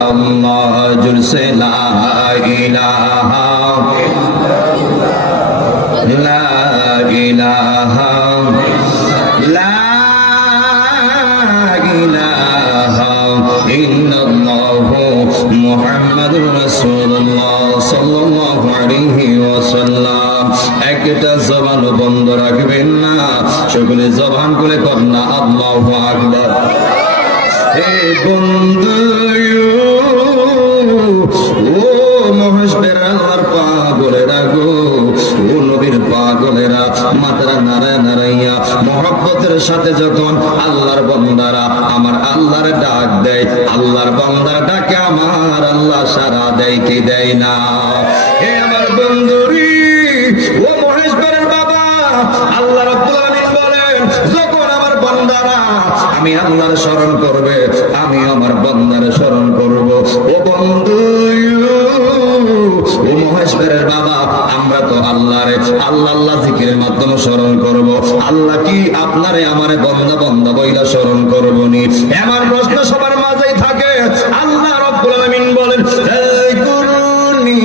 अल्लाह जुलसे ला इलाहा ला इलाहा ला इलाहा इल्लल्लाहु मुहम्मदुर রাসূলুল্লাহ সাল্লাল্লাহু আলাইহি ওয়াসাল্লাম। একটা জবান বন্ধ রাখবেন না, সকলে জবান খুলে কন্যা আল্লাহু আকবার। হে বন্ধু ও মহেশবের আল্লাহর পাগলেরা গো, ও নবীর পাগলেরা, মাথারা নাড়ায় নাড়াইয়া মহব্বতের সাথে যখন আল্লাহর বান্দারা আমার আল্লাহর ডাক দেয়, আল্লাহর বান্দার ডাকে আমার আল্লাহ সাড়া দেয় কি দেয় না? হে আমার বন্ধুরি, ও মহেশবের বাবা, আল্লাহ রাব্বুল আলামিন বলেন, যখন আমার বান্দারা আমি আল্লাহর স্মরণ করবে, আমি আমার বান্দার স্মরণ করব। ও বন্ধু ও মহেশবের বাবা, আমরা তো আল্লাহরে আল্লাহ আল্লাহ জিকিরের মাধ্যমে স্মরণ করব। আল্লাহ কি আপনারে আমারে বন্দা বন্দা বইলা স্মরণ করব নি? এমন প্রশ্ন সবার মাঝেই থাকে। আল্লাহ রাব্বুল আলামিন বলেন, আযকুরুনি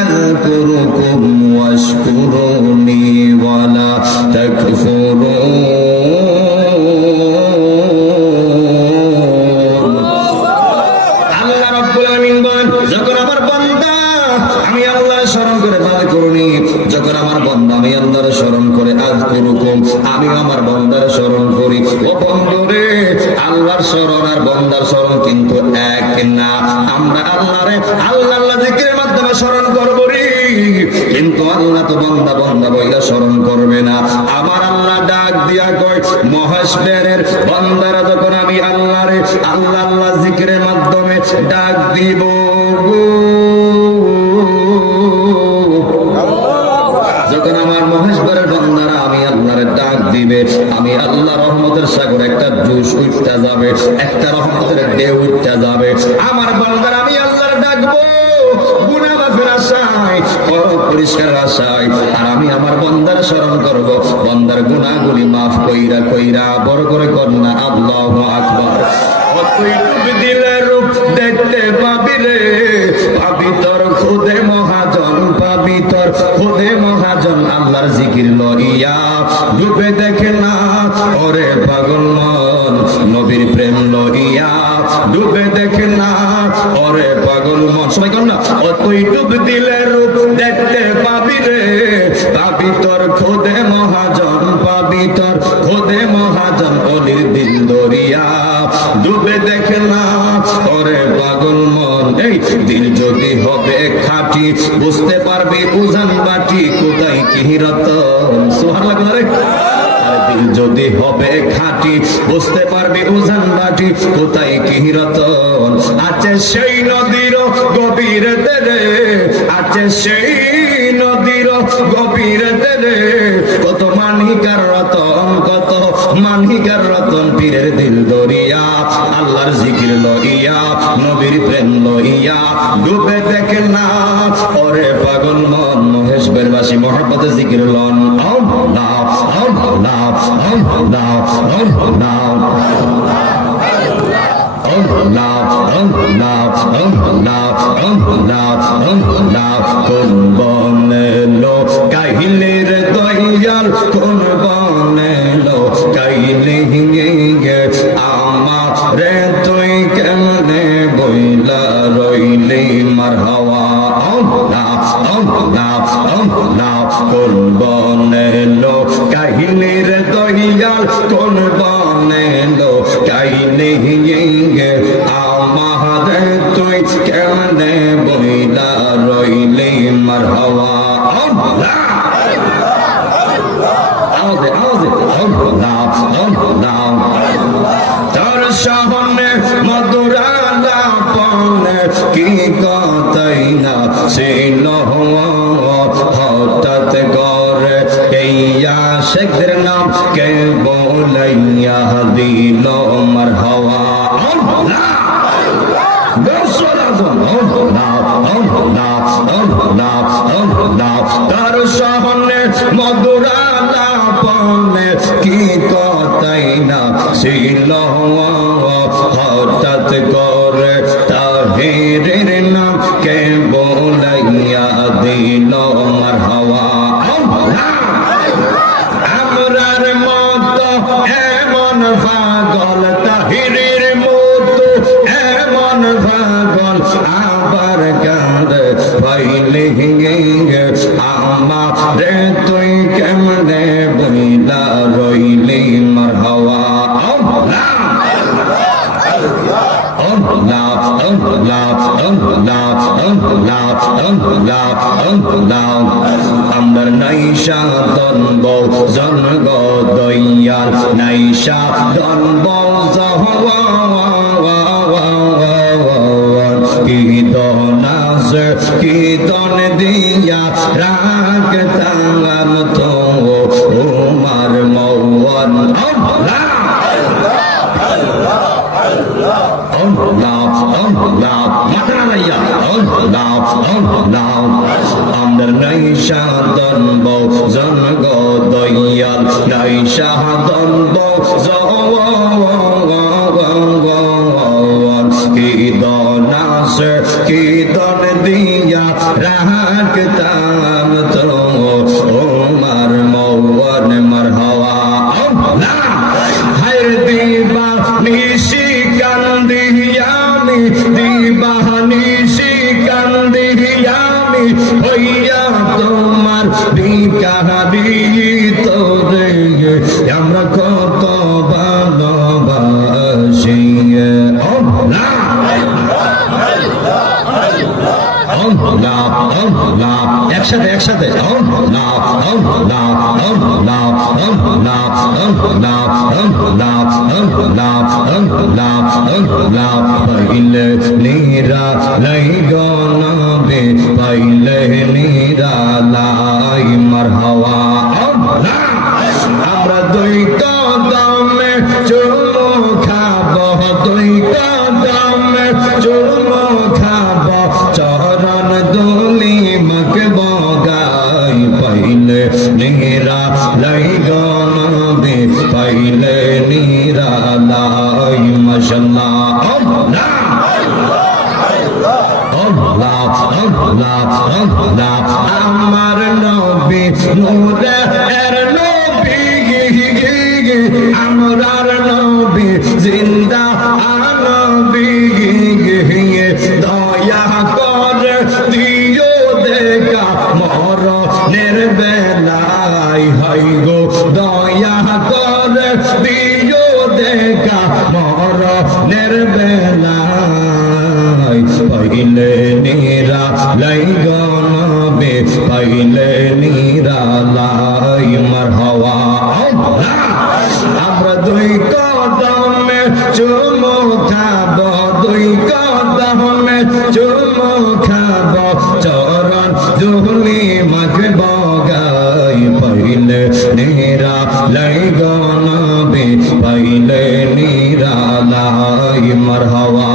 আযকুরুকুম ওয়াশকুরুনি ওয়ালা তাকফুরুন। যখন আমার বান্দা আমি আল্লাহর স্মরণ করে আযকুরুকুম, আমি আমার বান্দার স্মরণ করি। ও বন্ধুরে, আল্লাহর স্মরণ আর বান্দার স্মরণ কিন্তু এক না। আমরা আল্লাহরে আল্লাহ আল্লাহ জিকিরের মাধ্যমে স্মরণ করব রে, কিন্তু আল্লাহ তো বান্দা বান্দা বইলা স্মরণ করবে না। আমার আল্লাহ ডাক দিয়া কয়, মহেশবের বান্দারা যখন আমি আল্লাহরে আল্লাহ আল্লাহ জিকিরের মাধ্যমে ডাক দিব গো, যখন আমার মহেশবের বান্দারা আমি আল্লাহর ডাক দিবে, আমি আল্লাহ রহমতের সাগর একটা জোশ উঠতে যাবে, একটা রহমতের ঢেউ উঠতে যাবে। আমার বান্দারা আমি আল্লাহর ডাকবো গুনাহ মাফের আশায়, পরিষ্কার আশায়, আর আমি আমার বান্দার স্মরণ করব, বান্দার গুনাহগুলি মাফ কইরা কইরা বড় করে কন্যা আল্লাহু আকবার। তুই ডুব দিলে রূপ দেখতে পাবি রে, পাবি তোর খুদে মহাজন, পাবি তোর খুদে মহাজন। আল্লাহর জিকির লইয়া ডুবে দেখে না ওরে পাগল মন, নবীর প্রেম লইয়া ডুবে দেখে না ওরে পাগল মন। সবাই কর না, ও তুই ডুব দিলে রূপ দেখতে পাবি রে, পাবি তোর খুদে মহাজন, পাবি তোর খুদে মহাজন। অলির দিল দরিয়া ডুবে দেখে না ওরে পাগল মন। এই দিল যদি হবে খাঁটি, বুঝতে পারবি উজান বাটি কোথায় কি রতন। সুবহানাল্লাহ রে। দিল যদি হবে খাঁটি, বুঝতে পারবি উজান বাটি কোথায় কি রতন। আছে সেই নদীর গভীর রে, আছে সেই নদীর গভীর রে, কত মানিকার রতন, কত মানিকার রতন। পীরের দিল দরিয়া আল্লাহর জিকির লইয়া, নবীর প্রেম লইয়া ডুবে দেখে না ওরে পাগল মন। মহেশবের বাসী মহব্বতে জিকির লন। আল্লাহ আল্লাহ আল্লাহ আল্লাহ। কোন বনে লো কাহিলে রে দয়াল, কোন বনে লো কাহিলে গে আমার রে, তুই কেমনে বইলা রইলি মারহাওয়া। কোন বনে লো কাহিলে রে দয়াল, কোন বনে লো কাহিলে গে আমার, তুই কেমনে বইলা রইলি মারহাওয়া। তোর সামনে মধুরালা পনে কি কথাই না ছিল, হঠাৎ করে এইয়া শেখদের নাম কে বলাইয়া দিল মারহাওয়া। তার সামনে মধুরালা পনে কি কথাই না ছিল, হঠাৎ করে তাহে আমার নাইশা দন্ব জন্ম দয়াল নাইশা দন্ব কীর্তন দিয়া রাখতাম তো উমার মৌন আমার নাইশা দন্ব জন্ম দয়াল নাইশা দন্ব কীর্তন দিয়া রাখতাম তো ওমার মৌন মারহাবা হায় দিবা নিশি কান্দিয়ামি দিবা নিশি কান্দিয়ামি হইয়া তোমার বিকারি তোরে আমরা কত ভালোবাসি একসাথে একসাথে পাইলে নীরা লাই গনবে পাইলে নীরা লাই মারহাবা আমরা দুই কদমে চুমো খাবো দুই কদমে চুমো খাবো চরণ দুলি মাখব গাই পাইলে নীরা লাই গনবে পাইলে নীরা লাই মাশাআল্লাহ আমার নবী নূরের নবী আমরার নবী জিন্দা নবী দয়া করে দিও দেখা মরণের বেলায় হাই গো দয়া করে দিও দেখা মরণের বেলায় পাইলে নীরা লাই গনবে পাইলে নীরা লাই মারহাবা আমরা দুই কদমে চুমো খাবো দুই কদমে চুমো খাবো চরণ ধুলি মাখব গাই পাইলে নীরা লাই গনবে পাইলে নীরা লাই মারহাবা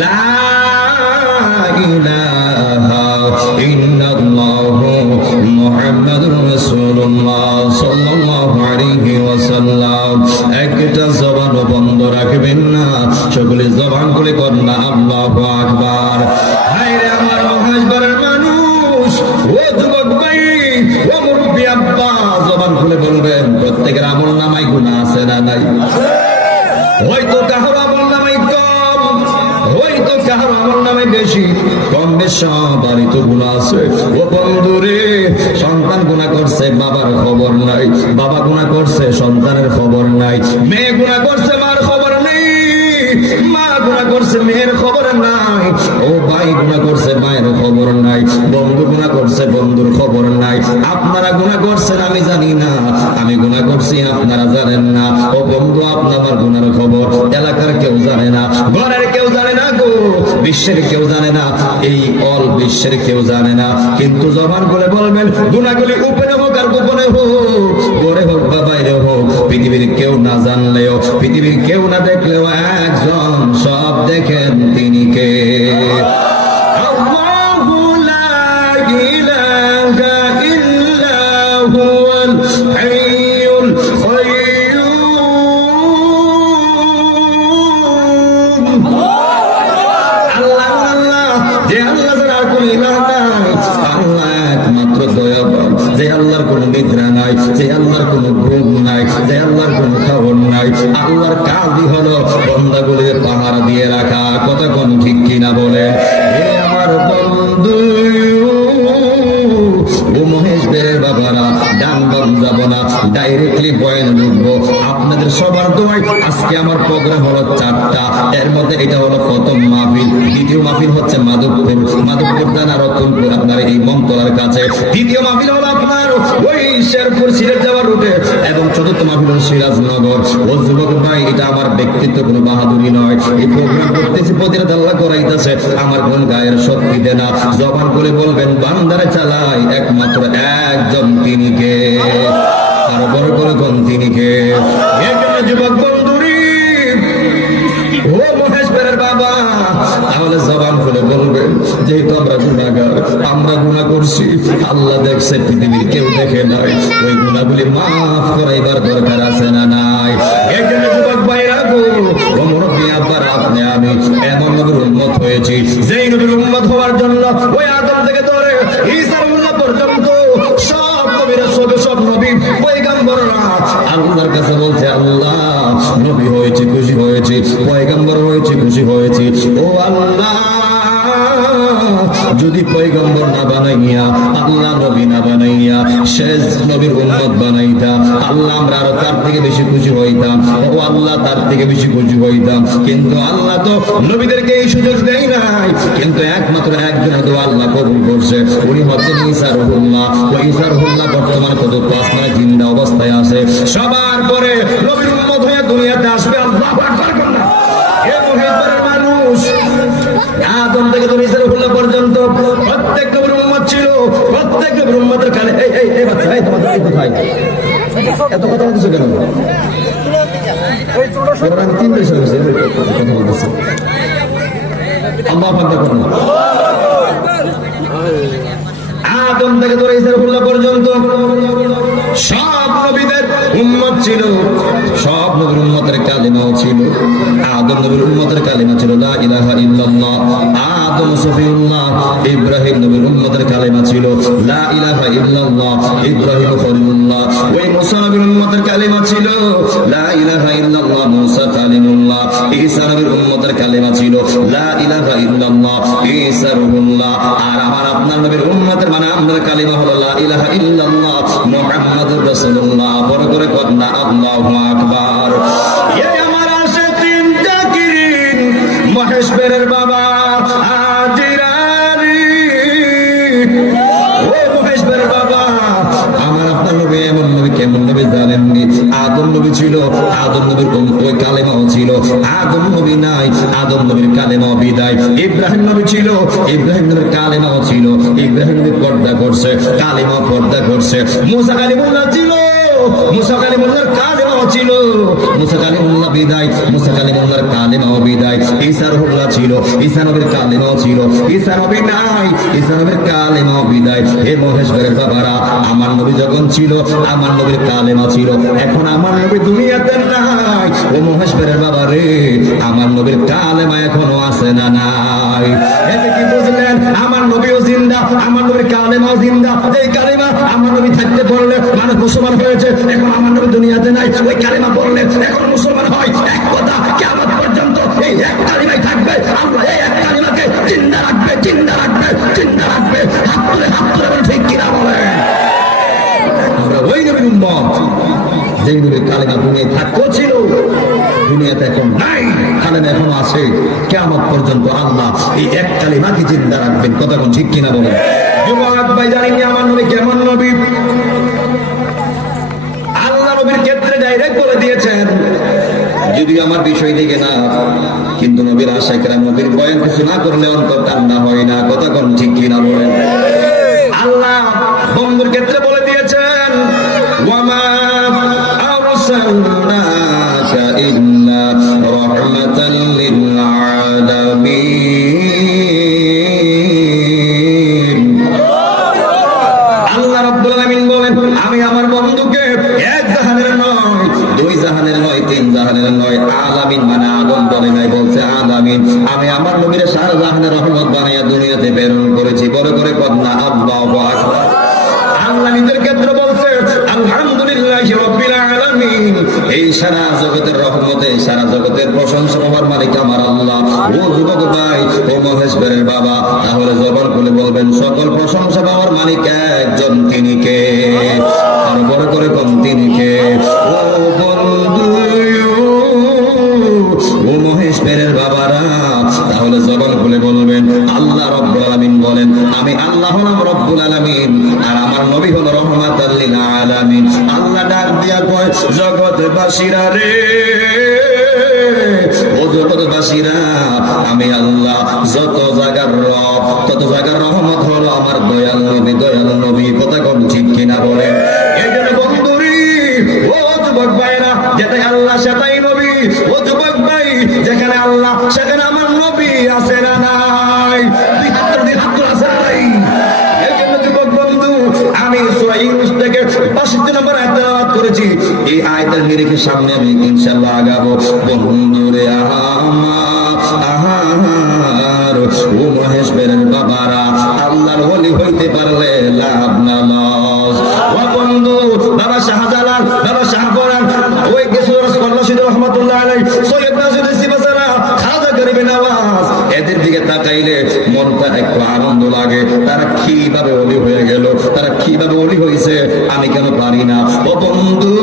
লা ইলাহা ইল্লাল্লাহু মুহাম্মাদুর রাসূলুল্লাহ সাল্লাল্লাহু আলাইহি ওয়াসাল্লাম একটা জবান বন্ধ রাখবেন না সকলে জবান খুলে করেন না আল্লাহু আকবার হায় রে আমার মহাজবারের মানুষ ও যুবক ভাই ও মুরব্বি আব্বা জবান খুলে বলবেন প্রত্যেকের আমল নামায় গুনাহ আছে না নাই হয়তো কারো আমল নামায় কম হয়তো কারো আমল নামায় বেশি কম বেশ সবারই তো গুনাহ আছে ও বন্ধুরে সন্তান গুনাহ করছে বাবার খবর নাই বাবা গুনাহ করছে সন্তানের খবর নাই মেয়ে গুনাহ করছে মার খবর নেই মা গুনাহ করছে মেয়ের খবর নাই ও ভাই গুনাহ করছে ভাইয়ের খবর নাই বন্ধু গুনাহ করছে বন্ধুর খবর নাই আপনারা গুনাহ করছেন আমি জানি না আমি গুনাহ করছি আপনারা জানেন না ও বন্ধু আপনার গুনার খবর এলাকার কেউ জানে না ঘরের কেউ জানে না গো বিশ্বের কেউ জানে না এই অল বিশ্বের কেউ জানে না কিন্তু জবান করে বলবেন গুনাহগুলি উপরে হোক আর গোপনে হোক ঘরে হোক বা বাইরে হোক পৃথিবীর কেউ না জানলেও পৃথিবীর কেউ না দেখলেও একজন সব দেখেন তিনি কে আল্লাহু লা ইলাহা ইল্লা হুয়াল হাইয়ুল কাইয়্যুম আল্লাহ আল্লাহ যে আল্লাহ ছাড়া আর কোনো ইলাহ নাই আল্লাহ একমাত্র দয়াবান যে আল্লাহর কোনো নিদ্রা নাই যে আল্লাহর কোনো ঘুম নাই যে আল্লাহর কোনো খবর নাই আল্লাহর কাজই হলো বান্দাগুলির পাহারা দিয়ে রাখা কথা কোন ঠিক কিনা বলে আমার বন্ধু ও মহেশ বেরের বাবারা ডান বাম যাব না, ডাইরেক্টলি বয়ানে ঢুকবো। আপনাদের সবার দোয়ায় আজকে আমার প্রোগ্রাম হলো 4টা, এর মধ্যে এটা হলো প্রথম মাহফিল। দ্বিতীয় মাহফিল হচ্ছে মাধবপুর থানা রতনপুর, আপনার এই মমতলার কাছে। দ্বিতীয় মাহফিল হলো আপনার ওই শেরপুর সিলেট যাওয়ার রুটে, এবং চতুর্থ মাহফিল হলো সিরাজনগর। ও যুবক ভাই, এটা আমার ব্যক্তিত্ব কোনো বাহাদুরি নয়। এই প্রোগ্রাম করতেছি প্রতিরাত আল্লাহ করাইতেছে, আমার কোন গায়ের শক্তিতে না। জবান করে বলবেন বান্দারে চালায় একমাত্র একজন, তিনি কে? আরো বড় করে কোন তিনি কে? যুবক বন্ধুরি, ও মহেশ্বরের বাবা, তাহলে জবান করে বলবেন যেহেতু আমরা গুনাহগার, আমরা গুনাহ করছি, আল্লাহ দেখছে, পৃথিবীর কেউ দেখে নাই, ওই গুনাহগুলি মাফ করাইবার দরকার আছে না নাই? এই জন্য যুবক ভাইরা গো, ও মুরব্বি আব্বারা, আপনি আমি এমন নবীর উম্মত হয়েছি, যেই নবীর উম্মত হওয়ার জন্য ওই আদম থেকে ধরে ঈসা উল্লাহ পর্যন্ত সব নবীরা, সব নবী পয়গম্বররা আল্লাহর কাছে বলছে, আল্লাহ নবী হয়েছে, খুশি হয়েছে, পয়গম্বর হয়েছে, খুশি হয়েছে। ও আল্লাহ, যদি পয়গম্বর না বানাইয়া, আল্লাহ নবী না বানাইয়া শেষ নবীর উম্মত বানাইতা, আল্লাহ আমরা আরো তার থেকে বেশি খুশি হইতাম। ও আল্লাহ, তার থেকে বেশি খুশি হইতাম। কিন্তু আল্লাহ তো নবীদেরকে এই সুযোগ দেয় নাই, কিন্তু একমাত্র একজন তো আল্লাহ কবুল করছে, উনি হচ্ছেন ঈসা রুহুল্লাহ। ওই ঈসা রুহুল্লাহ বর্তমানে কত আসমানে জিন্দা অবস্থায় আছে। সবার পরে নবীর উম্মত হয়ে দুনিয়াতে আসবে। আল্লাহু আকবার করুন। এ মুহিব্বরের মানুষ, আদম থেকে ঈসা রুহুল্লাহ পর্যন্ত প্রত্যেক নবীর উম্মত ছিল। প্রত্যেক নবীর উম্মতের কালে এই বাচ্চা, এই তোমাদের এই কোথায় এত কথা বলতেছো কেন? আমি 3 বছর হয়েছে কথা বলতেছি। আল্লাহু আকবার করুন। আদম থেকে ধরে ঈসা রুহুল্লাহ পর্যন্ত সব নবীদের উম্মত ছিল, সব নবীর উম্মতের কালিমাও ছিল। আদম নবীর উম্মতের কালিমা ছিল লা ইলাহা ইল্লাল্লাহ। আদম সফিউল্লাহ। ইব্রাহিম নবীর উম্মতের কালিমা ছিল লা ইলাহা ইল্লাল্লাহ। ইব্রাহিম খলিলুল্লাহ। ওই মুসা নবীর উম্মতের কালিমা ছিল লা ইলাহা ইল্লাল্লাহ। মুসা কালিমুল্লাহ। ঈসা নবীর উম্মতের কালিমা ছিল লা ইলাহা ইল্লাল্লাহ। ঈসা রূহুল্লাহ। আর আমার আপনার নবীর উম্মতের মানে আমাদের কালিমা হলো লা ইলাহা ইল্লাল্লাহ মুহাম্মাদুর রাসূলুল্লাহ। বড় করে কন্যা আল্লাহু আকবার। এই আমার আশিকিন জাকিরিন মহেশবেরের বাবা আজিরানি। ও মহেশবেরের বাবা, আমার আপনার নবী এমন নবী, কেমন নবী জানেননি? আদম নবী ছিল, আদম নবীর ওই কালেমাও ছিল। আদম নবী নাই, আদম নবীর কালেমাও বিদায়। ইব্রাহিম নবী ছিল, ইব্রাহিম নবীর কালেমাও ছিল। ইব্রাহিম নবী পর্দা করছে, কালেমাও পর্দা করছে। মুসা কালিমুল্লাহ ছিল, মুসা কালিমুল্লাহর কালেমাও ছিল। মুসা কালিমুল্লাহ বিদায়, মুসা কালিমুল্লাহর কালেমাও বিদায়। ঈসা রূহুল্লাহ ছিল, ঈসা নবীর কালেমাও ছিল। ঈসা নবী নাই, ঈসা নবীর কালেমাও বিদায়। হে মহেশ্বরের বাবারা, আমার নবী যখন ছিল, আমার নবীর কালেমা ছিল। এখন আমার নবী দুনিয়াতে নাই। ও মহেশ্বরের বাবা রে, আমার নবীর কালেমা এখনো আছে না নাই? এতে কি বুঝলেন? আমার নবীও জিন্দা, আমার নবীর কালেমাও জিন্দা। এই কালেমা আমার নবী থাকতে বললে মানুষ মুসলমান হয়েছে। এখন আমার নবী দুনিয়াতে নাই, ওই কালেমা বললে এখন মুসলমান হয়। এক কথা, কিয়ামত পর্যন্ত এই এক কালেমাই থাকবে। আল্লাহ এই এক কালেমাকে জিন্দা রাখবে, জিন্দা রাখবে, জিন্দা রাখবে। হাত তুলে বলে ঠিক কিনা বলেন? আমরা ওই নবীর উম্মত, যেই নবীর কালেমা দুনিয়ায় থাকতেও ছিল, দুনিয়াতে এখন নাই, কালেমা এখনো আছে। কিয়ামত পর্যন্ত আল্লাহ এই এক কালেমাকে জিন্দা রাখবেন। কথা কোন ঠিক কিনা বলেন? যুবক ভাই, জানেননি আমার নবী কেমন নবী? আল্লাহ নবীর ক্ষেত্রে ডাইরেক্ট বলে দিয়েছেন, যদি আমার বিষয় দিকে না, কিন্তু নবীর আশিকরা নবীর বয়ান কিছু না করলে অন্তর ঠান্ডা হয় না। কথা কোন ঠিক কিনা বলেন? আল্লাহ বন্ধুর ক্ষেত্রে বলে দিয়েছেন, ওয়ামা আরসালনাকা ইল্লা রাহমাতাল লিল আলামিন। আল্লাহ রাব্বুল আলামিন বলেন, আমি আমার বন্ধুকে এক জাহানের নয়, দুই জাহানের নয়, তিন জাহানের নয়, আলামিন মানে আদম বলে নাই, বলছে আলামিন। আমি আমার নবীর সারা জাহানের রহমত বানাইয়া দুনিয়াতে প্রেরণ করেছি। বড় করে কন্যা আল্লাহু আকবার। আল্লাহ নিজের আলামিন আল্লাহ ডাক দিয়া কয় জগৎবাসীরা রে, ও জগৎবাসীরা, আমি আল্লাহ যত জায়গার রব তত জায়গার রহমত হলো আমার দয়াল নবী। দয়াল নবী কথা কোন ঠিক কিনা বলেন? এই জন্য বন্ধুরি, ও যুবক ভাইরা, যেটাই আল্লাহ সেটাই নবী। ও যুবক ভাই, যেখানে আল্লাহ সেখানে আমার নবী আছে না নাই? দুই হাত আছে না নাই? এই জন্য যুবক বন্ধু, আমি সূরা ইউনূস থেকে 65 নম্বর আয়াত তেলাওয়াত করেছি। এই আয়াতের নিরিখে সামনে আমি ইনশাআল্লাহ আগাবো। বন্ধুরে আহার, ও মহেশবের বাবারা, আল্লাহর ওলি হইতে পারলে লাভ না লস। ও বন্ধু, বাবা শাহজালাল, বাবা শাহপরান, ওই কিছু রসুল রহমাতুল্লাহ আলাইহি, সৈয়দ নাসিরুদ্দিন সিবাসারা, খাজা গরিবে নওয়াজ, এদের দিকে তাকাইলে মনটা একটু আনন্দ লাগে। তারা কিভাবে ওলি হয়ে গেল, তারা কিভাবে ওলি হয়েছে, আমি কেন পারি না? ও বন্ধু,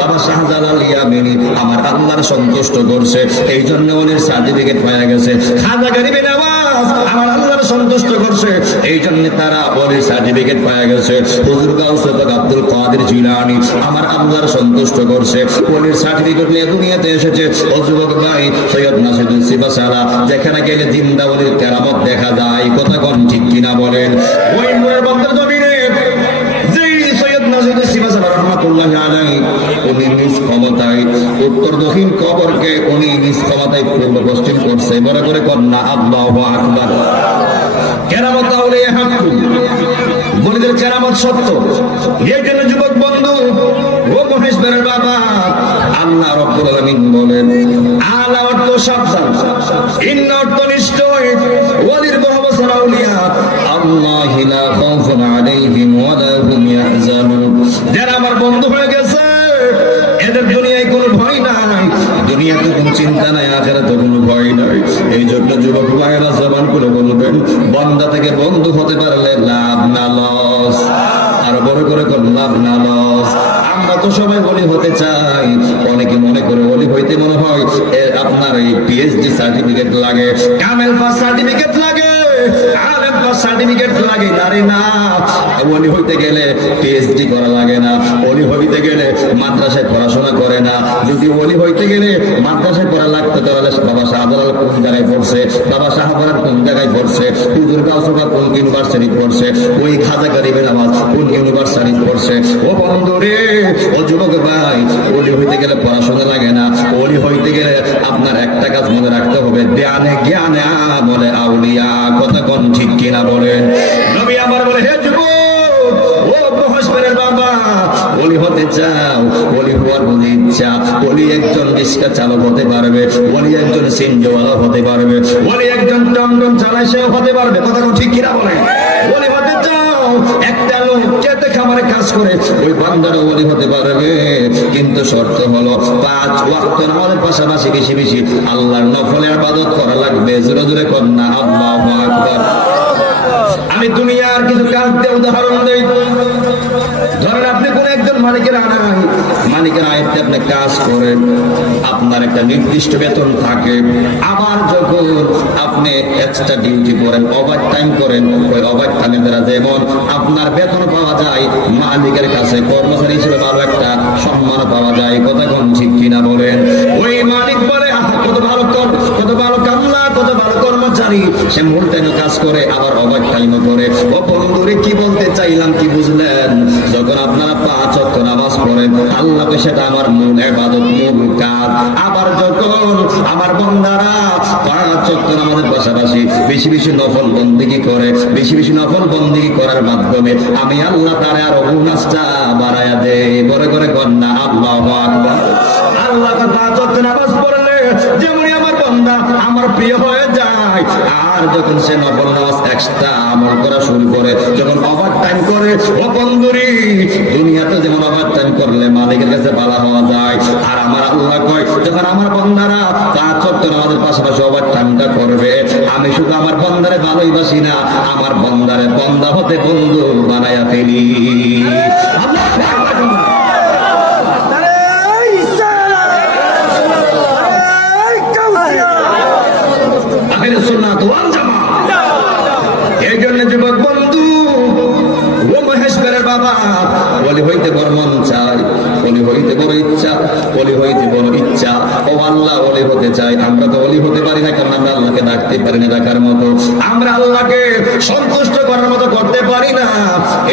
বাবা শাহজালাল ইয়ামিনী আমার আল্লাহর সন্তুষ্ট করছে, এই জন্য ওলির সার্টিফিকেট পাওয়া গেছে। খাজা গরিবে নওয়াজ আমার আল্লাহর সন্তুষ্ট করছে, এই জন্য তারা ওলির সার্টিফিকেট পাওয়া গেছে। হুজুর গাউসে পাক আব্দুল কাদের জিলানী আমার আল্লাহর সন্তুষ্ট করছে, ওলির সার্টিফিকেট নিয়ে দুনিয়াতে এসেছে। ও যুবক ভাই, সৈয়দ নাসিরুদ্দিন সিবাসারা, যেখানে গেলে জিন্দা ওলির কেরামত দেখা যায়। কথা কোন ঠিক কিনা বলেন? ওই নূরের বন্দর জমিনে যেই সৈয়দ নাসিরুদ্দিন সিবাসারা রহমাতুল্লাহি আলাইহি, উনি নিজ ক্ষমতায় উত্তর দক্ষিণ কবরকে উনি নিজ ক্ষমতায় পূর্ব পশ্চিম করছে। বড় করে কন্যা আল্লাহু আকবার। কেরামত আউলিয়া হাক্কুন, বলিদের কেরামত সত্য। এই জন্য যুবক বন্ধু, ও মহেশবের বাবা, আল্লাহ রাব্বুল আলামিন বলেন, আলা অর্থ সাবধান, ইন্ন অর্থ নিশ্চয়, ওয়ালির বহবসান আউলিয়া আল্লাহি লা খাউফুন আলাইহিম ওয়া লা হুম ইয়াহজানুন। যারা আমার বন্ধু হয়ে গেছে, এদের দুনিয়ায় কোনো ভয় নাই, দুনিয়াতে কোনো চিন্তা নাই, আখিরাতে কোনো ভয় নাই। এই জন্য যুবক ভাইয়েরা জবান করে বলবেন, বান্দা থেকে বন্ধু হতে পারলে লাভ না লস। আর বড় করে কোন লাভ না লস। আমরা তো সবাই ওলি হতে চাই, অনেকে মনে করে ওলি হইতে মনে হয় আপনার এই পিএইচডি সার্টিফিকেট লাগে, কামেল পাস সার্টিফিকেট লাগে, আলেম পাস সার্টিফিকেট লাগে। নারে না, ওলি হইতে গেলে পিএইচডি করা লাগে না, ওলি হইতে গেলে মাদ্রাসায় পড়াশোনা করে না। যদি ওলি হইতে গেলে মাদ্রাসায় পড়া লাগতো, তাহলে বাবা শাহজালাল কোন জায়গায় পড়ছে, বাবা শাহপরান কোন জায়গায় পড়ছে, হুজুর গাউসে পাক কোন ইউনিভার্সিটি পড়ছে, ওই খাজা গরিবে নওয়াজ কোন ইউনিভার্সিটি পড়ছে। ও বন্ধু রে, ও যুবক ভাই, ওলি হইতে গেলে পড়াশোনা লাগে না, ওলি হইতে গেলে আপনার একটা কাজ মনে রাখতে হবে, জ্ঞানে জ্ঞানে বলে আউলিয়া। কথা কোন ঠিক কিনা বলেন? নবী আমার বলে, হে যুবক, ও মহেশবের বাবা, ওলি হতে চাও, ওলি হওয়ার বুঝি ইচ্ছা, ওলি একজন রিক্সা চালক হতে পারবে, ওলি একজন সিনজওয়ালা হতে পারবে, ওলি একজন টমটম চালায় সেও হতে পারবে। কথা কোন ঠিক কিনা বলেন? ওলি হতে চাও, একটা লোক খেতে খামারে কাজ করে, ওই বান্দারও ওলি হতে পারবে, কিন্তু শর্ত হলো 5 ওয়াক্ত নামাজের পাশাপাশি বেশি বেশি আল্লাহর নফলের ইবাদত করা লাগবে। জোরে জোরে কন্যা আল্লাহু আকবার। আমি দুনিয়ার কিছু কাজ দিয়ে উদাহরণ দেই। ধরেন আপনি কোন একজন মালিকের আনাই, মালিকের আয়ত্তে আপনি কাজ করেন, আপনার একটা নির্দিষ্ট বেতন থাকে। আবার যখন আপনি এক্সট্রা ডিউটি করেন, ওভার টাইম করেন, ওই ওভার টাইমের দ্বারা যেমন আপনার বেতন পাওয়া যায়, মালিকের কাছে কর্মচারী হিসেবে ভালো একটা সম্মান পাওয়া যায়। কথা কোন ঠিক কিনা বলেন? ওই মালিক বলে, কত ভালো কত ভালো কামলা, কত ভালো কর্মচারী, সে মূল টাইমে কাজ করে, আবার ওভার টাইমও করে। ও বন্ধুরে, কি বলতে চাইলাম কি বুঝলেন? যখন আপনারা 5 ওয়াক্ত নামাজ পড়েন, আল্লাহকে সেটা আমার মূল ইবাদত, মূল কাজ। আবার যখন আমার বান্দারা 5 ওয়াক্ত নামাজের পাশাপাশি বেশি বেশি নফল বন্দেগী করে, বেশি বেশি নফল বন্দেগী করার মাধ্যমে আমি আল্লাহ তাআলা আরো গুনাহটা বাড়ায়া দেই। বড় করে কন্যা আল্লাহু আকবার। আল্লাহ 5 ওয়াক্ত নামাজ পড়লে যেমনই আমার বান্দা আমার প্রিয় হয়ে যায়, আর যখন সে নফল নামাজ এক্সট্রা আমল করা শুরু করে, যখন ওভার টাইম করে, ও বন্ধুরি, দুনিয়াতে যেমন ওভার টাইম করলে মালিকের কাছে ভালো হওয়া যায়, আর আমার আল্লাহ কয়, যখন আমার বান্দারা 5 ওয়াক্ত নামাজের পাশাপাশি ওভার টাইমটা করবে, আমি শুধু আমার বান্দারে ভালোইবাসি না, আমার বান্দারে বান্দা হতে বন্ধু বানায়া ফেলি। আল্লাহু আকবার। এই জন্য যুবক বন্ধু, ও মহেশবের বাবা, ওলি হইতে বড় মন চায়, অলি হইতে বড় ইচ্ছা, অলি হইতে বড় ইচ্ছা। ও আল্লাহ, অলি হতে চাই। আমরা তো অলি হতে পারি না, কারণ আমরা আল্লাহকে ডাকতে পারি না ডাকার মতো, আমরা আল্লাহকে সন্তুষ্ট করার মতো করতে পারি না।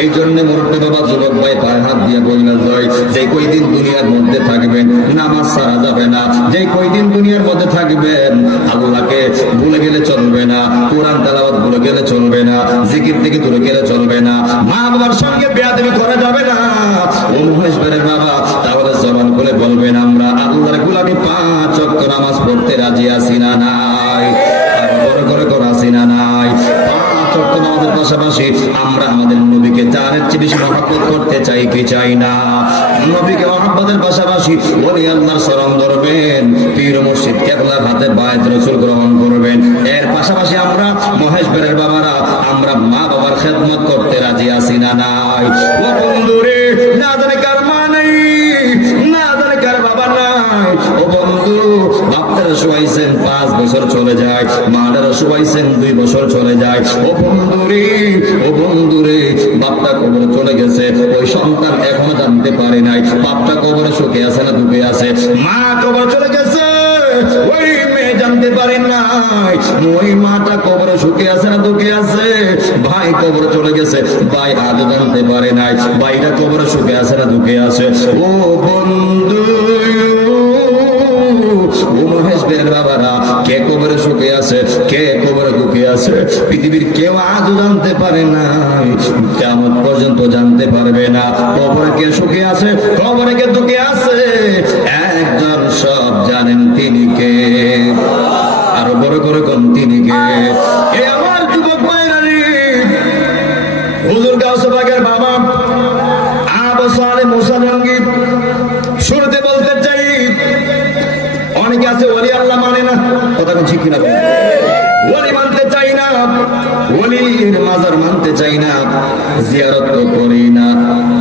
এই জন্য মুরব্বী বাবা, যুবক ভাই, পায়ে হাত দিয়ে বইলা যায়, যে কয়দিন দুনিয়ার মধ্যে থাকবেন নামাজ ছাড়া যাবে না, যে কয়দিন দুনিয়ার মধ্যে থাকবেন আল্লাহকে ভুলে গেলে চলবে না, কোরআন তেলাওয়াত ভুলে গেলে চলবে না, জিকির থেকে দূরে গেলে চলবে না, মা বাবার সঙ্গে বেয়াদবি করা যাবে না। ও মহেশবের বাবা, তাহলে জবান খুলে বলবেন, আমরা আল্লাহর গোলামি 5 ওয়াক্ত নামাজ পড়তে রাজি আছি না নাই? আর বড় করে করা আছি না নাই? 5 ওয়াক্ত নামাজের পাশাপাশি আমরা আমাদের নবীকে জানের চেয়ে বেশি মহব্বত করতে চাই কি চাই না? নবীকে মহব্বতের পাশাপাশি ওলি আল্লাহর শরণ ধরবেন, পীর মুর্শিদ কেবলার হাতে বায়াত রাসূল গ্রহণ করবেন। এর পাশাপাশি আমরা মহেশবের বাবারা, আমরা মা বাবার খেদমত করতে রাজি আছি না নাই? ও বন্ধুরে, না জানে কার মা নাই, না জানে কার বাবা নাই। ও বন্ধু, বাপটারা শুয়াইছেন 5 বছর চলে যায়, মাটারা শুয়াইছেন 2 বছর চলে যায়। ও বন্ধুরে, ও বন্ধুরে, বাপটা কবরে চলে গেছে, ওই সন্তান এখনো জানতে পারে নাই বাপটা কবরে সুখে আছে না দুঃখে আছে। মা কবরে চলে গেছে, ওই মেয়ে জানতে পারে নাই ওই মাটা কবরে সুখে আছে না দুঃখে আছে। ভাই কবরে চলে গেছে, ভাই আজও জানতে পারে নাই ভাইটা কবরে সুখে আছে না দুঃখে আছে। ও বন্ধু, ও মহেশবের বাবারা, কে কবরে সুখে আছে, কে কবরে দুঃখে আছে, পৃথিবীর কেউ আজও জানতে পারে নাই, কিয়ামত পর্যন্ত জানতে পারবে না। কবরে কে সুখে আছে, কবরে কে দুঃখে আছে, একজন সব জানেন, তিনি কে? আরো বড় করে কোন তিনি কে? এ আমার যুবক ভাইরা, হুজুর গাউসে পাকের বাবা আবু সালেহ মুসা জঙ্গি, শুরুতে বলতে চাই, অনেকে আছে ওলি আল্লাহ মানে না, কথা কোন ঠিক কিনা? ওলি মানতে চাই না, ওলির মাজার মানতে চাই না, জিয়ারত করি না।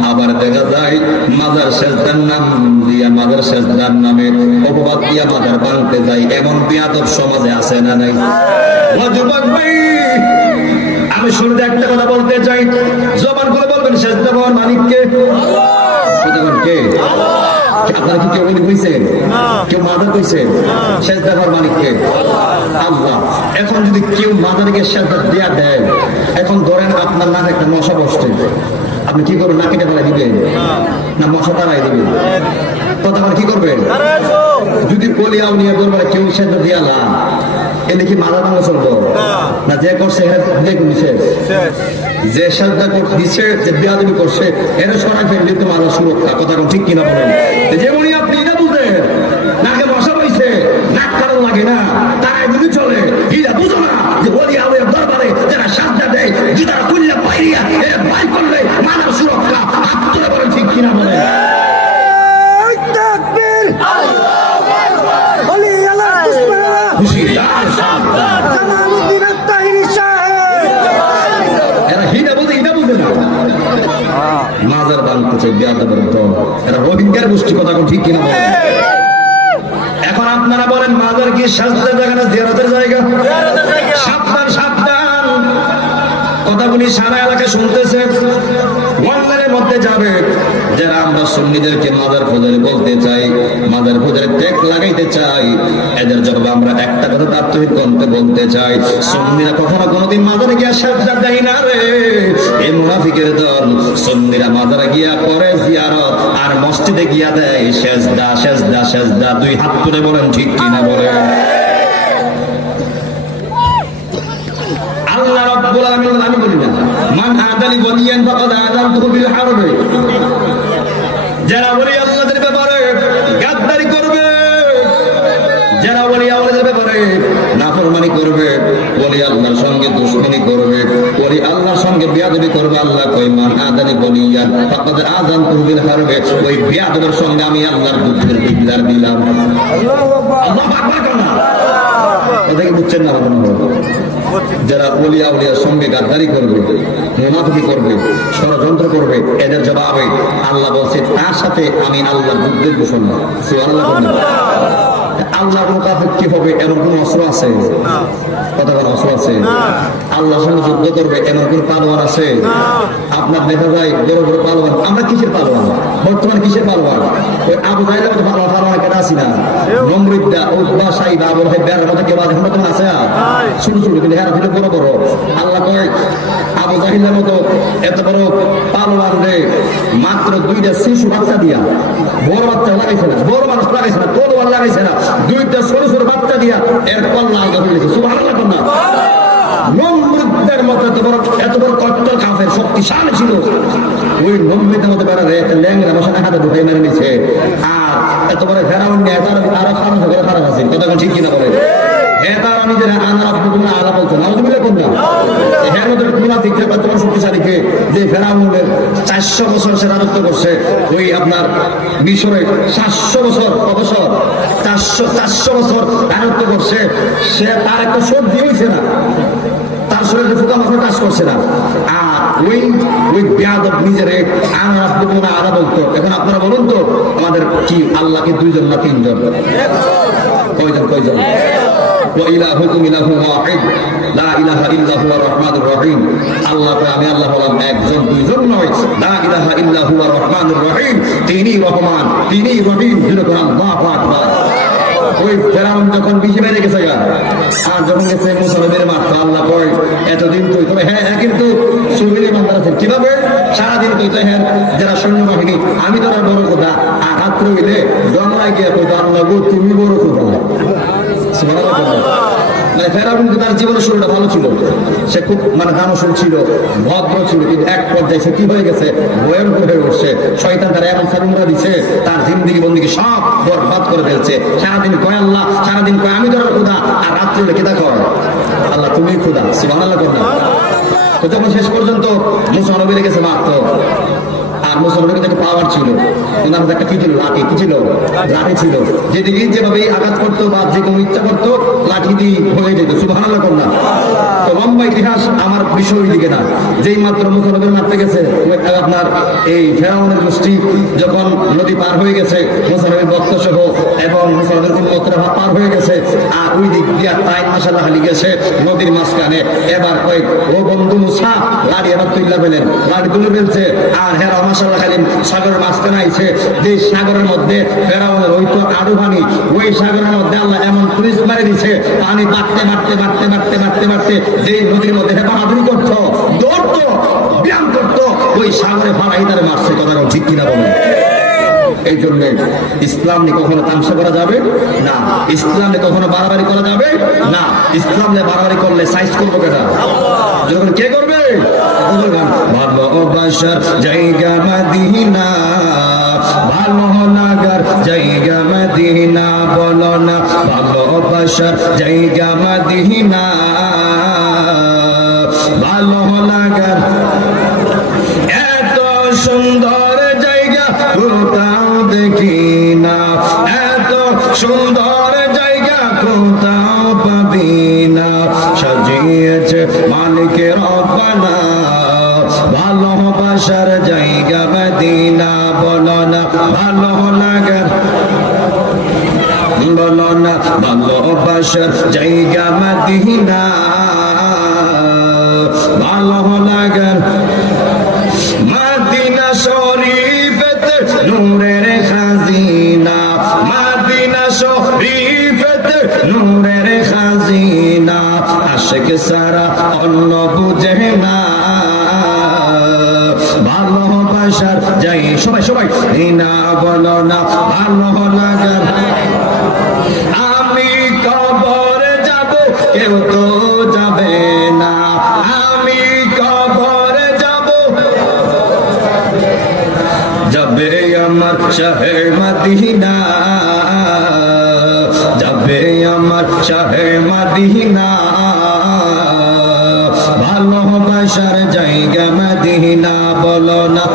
আবার দেখা যায় মাজার সেজদার নাম দিয়া, মাজার সেজদার নামে অপবাদ দিয়া মাজার ভাঙতে যায়। এমন বিয়াদব সমাজে আছে না নাই? ও যুবক ভাই, আমি শুরুতে একটা কথা বলতে চাই, জবান করে বলবেন, সেজদা পাওয়ার মালিককে? কে? আপনারা কি কেউ বলি কইছে? কেউ মাজার কইছে? সেজদা পাওয়ার মালিককে? আল্লাহ। এখন যদি কেউ মাজারকে সেজদা দেয়া দেয়, এখন ধরেন আপনার নাকে একটা মশা বসছে, আপনি কি করবেন? না কেটে ফেলে দিবেন না মশা তাড়াই দিবেন? তখন কি করবেন? যদি বলি আউলিয়া দরবারে কেউ সেজদা দিয়া না, এলে কি মাজার ভাঙা চলবো না? যে করছে যে সেজদা দিচ্ছে, যে বেয়াদবি করছে, এরা সরাই ফেললে তো মাজার সুরক্ষা। কথা ঠিক কিনা বলেন? যেমনই আপনি এটা বুঝেন, নাকে মশা পাইছে, নাক কারণ লাগে না, তাই যদি চলে, এটা বুঝো না যে বলি আউলিয়া দরবারে যারা সেজদা দেয়, জুতারা খুললে বাইরিয়া এরা বাই করলে মাজার সুরক্ষা। আপনারা বলেন ঠিক কিনা বলেন? মাজার বানতেছে বেয়াদবের দল, এরা রোহিঙ্গার গোষ্ঠী। কথা ঠিক কিনা বলেন? এখন আপনারা বলেন, মাজার কি সাজদার জায়গা না জিয়ারতের জায়গা? সাবধান, সাবধান, কথাগুলি সারা এলাকা শুনতেছে, অন্যায়ের মধ্যে যাবে। যারা আমরা সুন্নিদেরকে মাজার পূজারি বলতে চাই, মাজার পূজারি ট্যাগ লাগাইতে চাই, এদের জবাব আমরা একটা কথা তাৎক্ষণিক কণ্ঠে বলতে চাই, সুন্নিরা কখনো কোনোদিন মাজারে গিয়া সেজদা দেয় না রে। এই মুনাফিকের দল, সুন্নিরা মাজারে গিয়া করে জিয়ারত, আর মসজিদে গিয়া দেয় সেজদা, সেজদা, সেজদা। 2 হাত তুলে বলেন ঠিক কিনা বলেন? আল্লাহ রাব্বুল আলামিন, আমি বলি না, মান আদালি ওয়ালিয়ান ফাকাদ আযানতুহু বিল হারব। যারা ওলি আল্লাহদের ব্যাপারে গাদ্দারি করবে, যারা ওলি আল্লাহদের ব্যাপারে নাফরমানি করবে, ওলি আল্লাহর সঙ্গে দুশমনি করবে, ওলি আল্লাহর সঙ্গে বেয়াদবি করবে, আল্লাহ কয় মান আদালি ওয়ালিয়ান ফাকাদ আযানতুহু বিল হারব। ওই বেয়াদবের সঙ্গে আমি আল্লাহর যুদ্ধের ইকরার দিলাম। আল্লাহু আকবার, আল্লাহু আকবার না? এটা কি বুঝছেন না? যারা ওলিয়া উলিয়ার সঙ্গে গাদ্দারি করবে, মুনাফিকি করবে, ষড়যন্ত্র করবে, এদের জবাবে আল্লাহ বলছে, তার সাথে আমি আল্লাহর যুদ্ধের ঘোষণা। সুবহানাল্লাহ। আল্লাহর মুখাপেক্ষি হবে এমন কোন অস্ত্র আছে? কথা বলা অস্ত্র আছে? আল্লাহর সঙ্গে যুদ্ধ করবে এমন কোন পালোয়ান আছে? আপনার দেখা যায় বড় বড় পালোয়ান, আমরা কিসের পালোয়ান বর্তমানে, কিসের পালোয়ান? ওই আবু জাহেলের মতো পালোয়ান কেটে আসি না, নমরুদ্দা উদ্বা সাইবা আবুল বেড়ার মতো কেউ এখন তোমার আছে? ছোট ছোট কিন্তু হেরা ফেলে বড় বড়। আল্লাহ কয় আবু জাহিলের মতো এত বড় পালোয়ান রে মাত্র 2টা শিশু বাচ্চা দিয়া, বড় বাচ্চা লাগাইছে না, বড় মানুষ লাগাইছে না, তলোয়ার লাগাইছে না, 2টা ছোট ছোট বাচ্চা দিয়া এর কল্লা আলাদা হয়ে গেছে। সুবহানাল্লাহ না? নমরুদের মতো এত বড় কট্টর কাফের শক্তিশালী ছিল, ওই নমরুদের মতো বেড়া রে একটা ল্যাংরা বসানো হাতে ঢুকাই মেরে নিছে। আর এত বড় ফেরাউন নিয়ে তার আরো খারাপ আছে, কথা ঠিক কিনা বলে? হ্যাঁ, তারা নিজের আনার আলা বলতো না, হ্যাঁ মতো মুনাফিক তোমার শক্তিশালীকে যে ফেরাউনের 400 বছর সে রাজত্ব করছে, ওই আপনার মিশরে 700 বছর, অবসর 400 বছর রাজত্ব করছে, সে তার একটা সর্দি হয়েছে না, তার শরীরে ফুকা মাথা কাজ করছে না। আর ওই বেয়াদব নিজের আনার আলা বলতো। এখন আপনারা বলুন তো, আমাদের কি আল্লাহকে 2জন না 3জন? কয়জন? وإلهكم إله واحد لا إله إلا هو الرحمن الرحيم। আল্লাহ কয় আমি আল্লাহ হলাম একজন, 2জন নয়। লা ইলাহা ইল্লা হুয়া রহমানুর রহিম, তিনি রহমান, তিনি রহিম। যেরকম আল্লাহু আকবার। ওই ফেরাউন যখন বিজে মেরে গেছে গা, আর যখন গেছে মুসা নবীর মাঠ, আল্লাহ কয় এতদিন তুই তবে হ্যাঁ কিন্তু সুবিধে মান্দার আছে কিভাবে? সারাদিন তুই তো হ্যাঁ যারা সৈন্যবাহিনী, আমি তোরা বড় কথা, আঘাত রইলে জন্মায় গিয়ে কই আল্লাহ গো তুমি বড় কথা। মানে ফেরাউন কিন্তু তার জীবনের শুরুটা ভালো ছিল, সে খুব মানে দানশীল ছিল, ভদ্র ছিল, কিন্তু এক পর্যায়ে সে কি হয়ে গেছে? ভয়ঙ্কর হয়ে উঠছে। শয়তান তার এমন সারুমরা দিচ্ছে, তার জিন্দিগি বন্দিগি সব বরবাদ করে ফেলছে। সারাদিন কয় আল্লাহ, সারাদিন কয় আমি ধরার খোদা, আর রাত্রে হলে কেদা কর আল্লাহ তুমি খোদা। সুবহানাল্লাহ কর না? তো যখন শেষ পর্যন্ত মুসা নবী লেগেছে মাত্র, আর মুসলমানের কাছে পাওয়ার ছিল, ওনার একটা কি ছিল? লাঠি। কি ছিল? লাঠি ছিল। যেদিকে যেভাবে আঘাত করতো বা যে কোনো ইচ্ছা করতো লাঠি দিয়ে হয়ে যেত। সুবহানাল্লাহ কর না? তো লম্বা ইতিহাস আমার বিষয় দিকে না। যেই মাত্র মুসলমানের মারতে গেছে, আপনার এই ফেরাউনের গোষ্ঠী যখন নদী পার হয়ে গেছে, মুসলমানের বক্ত সহ এবং মুসলমানের উম্মতরা পার হয়ে গেছে, আর ওই দিক দিয়ে 3 মাসাল্লাহ হালি গেছে নদীর মাঝখানে। এবার কয় ও বন্ধু মুসা, লাড়ি এবার তুইলা ফেলেন। লাড়ি তুলে ফেলছে, আর হেরা মাসাল্লাহ খালি সাগরের মাঝখানে আইছে। যে সাগরের মধ্যে ফেরাউনের ওই তো আড়ু পানি, ওই সাগরের মধ্যে আল্লাহ এমন পুলিশ মারে দিছে, পানি বাড়তে বাড়তে বাড়তে বাড়তে বাড়তে বাড়তে যে নদীর মধ্যে হেপাহাদুরি করতো, দৌড়তো, ব্যায়াম করতো, ওই সাগরে ফালাই তারে মারছে। কথা ঠিক কিনা বলেন? এই জন্য ইসলাম নিয়ে কখনো তামসা করা যাবে না, ইসলাম নিয়ে কখনো বাড়াবাড়ি করা যাবে না। ইসলাম নিয়ে বাড়াবাড়ি করলে সাইজ করবো কেটা? যখন কে করবে? ভালোবাসার জায়গা মদিনা, ভালো লাগার জায়গা মদিনা, বলো না ভালোবাসার জায়গা মদিনা, ভালো লাগার এত সুন্দর জায়গা কোথাও দেখি না, এত সুন্দর জায়গা কোথাও পাবি না। সাজিয়েছে মালিকের রব্বানা, ভালোবাসার জায়গা মদিনা, বলো না ভালো লাগার, বলো না ভালোবাসার জায়গা মদিনা, ভালো লাগার মদিনা শরীফেতে নূরের খাজিনা, মদিনা শরীফেতে নূরের খাজিনা, আশিক সারা অন্য বুঝে না, ভালোবাসার যাই সবাই সবাই না, বলো না ভালো লাগার। আমি কবরে যাব কেউ তো যাবে না, আমি কবরে যাব, যাবে আমার শহর মদিনা, যাবে আমার শহর মদিনা, ভালোবাসার জায়গা মদিনা, বলো না।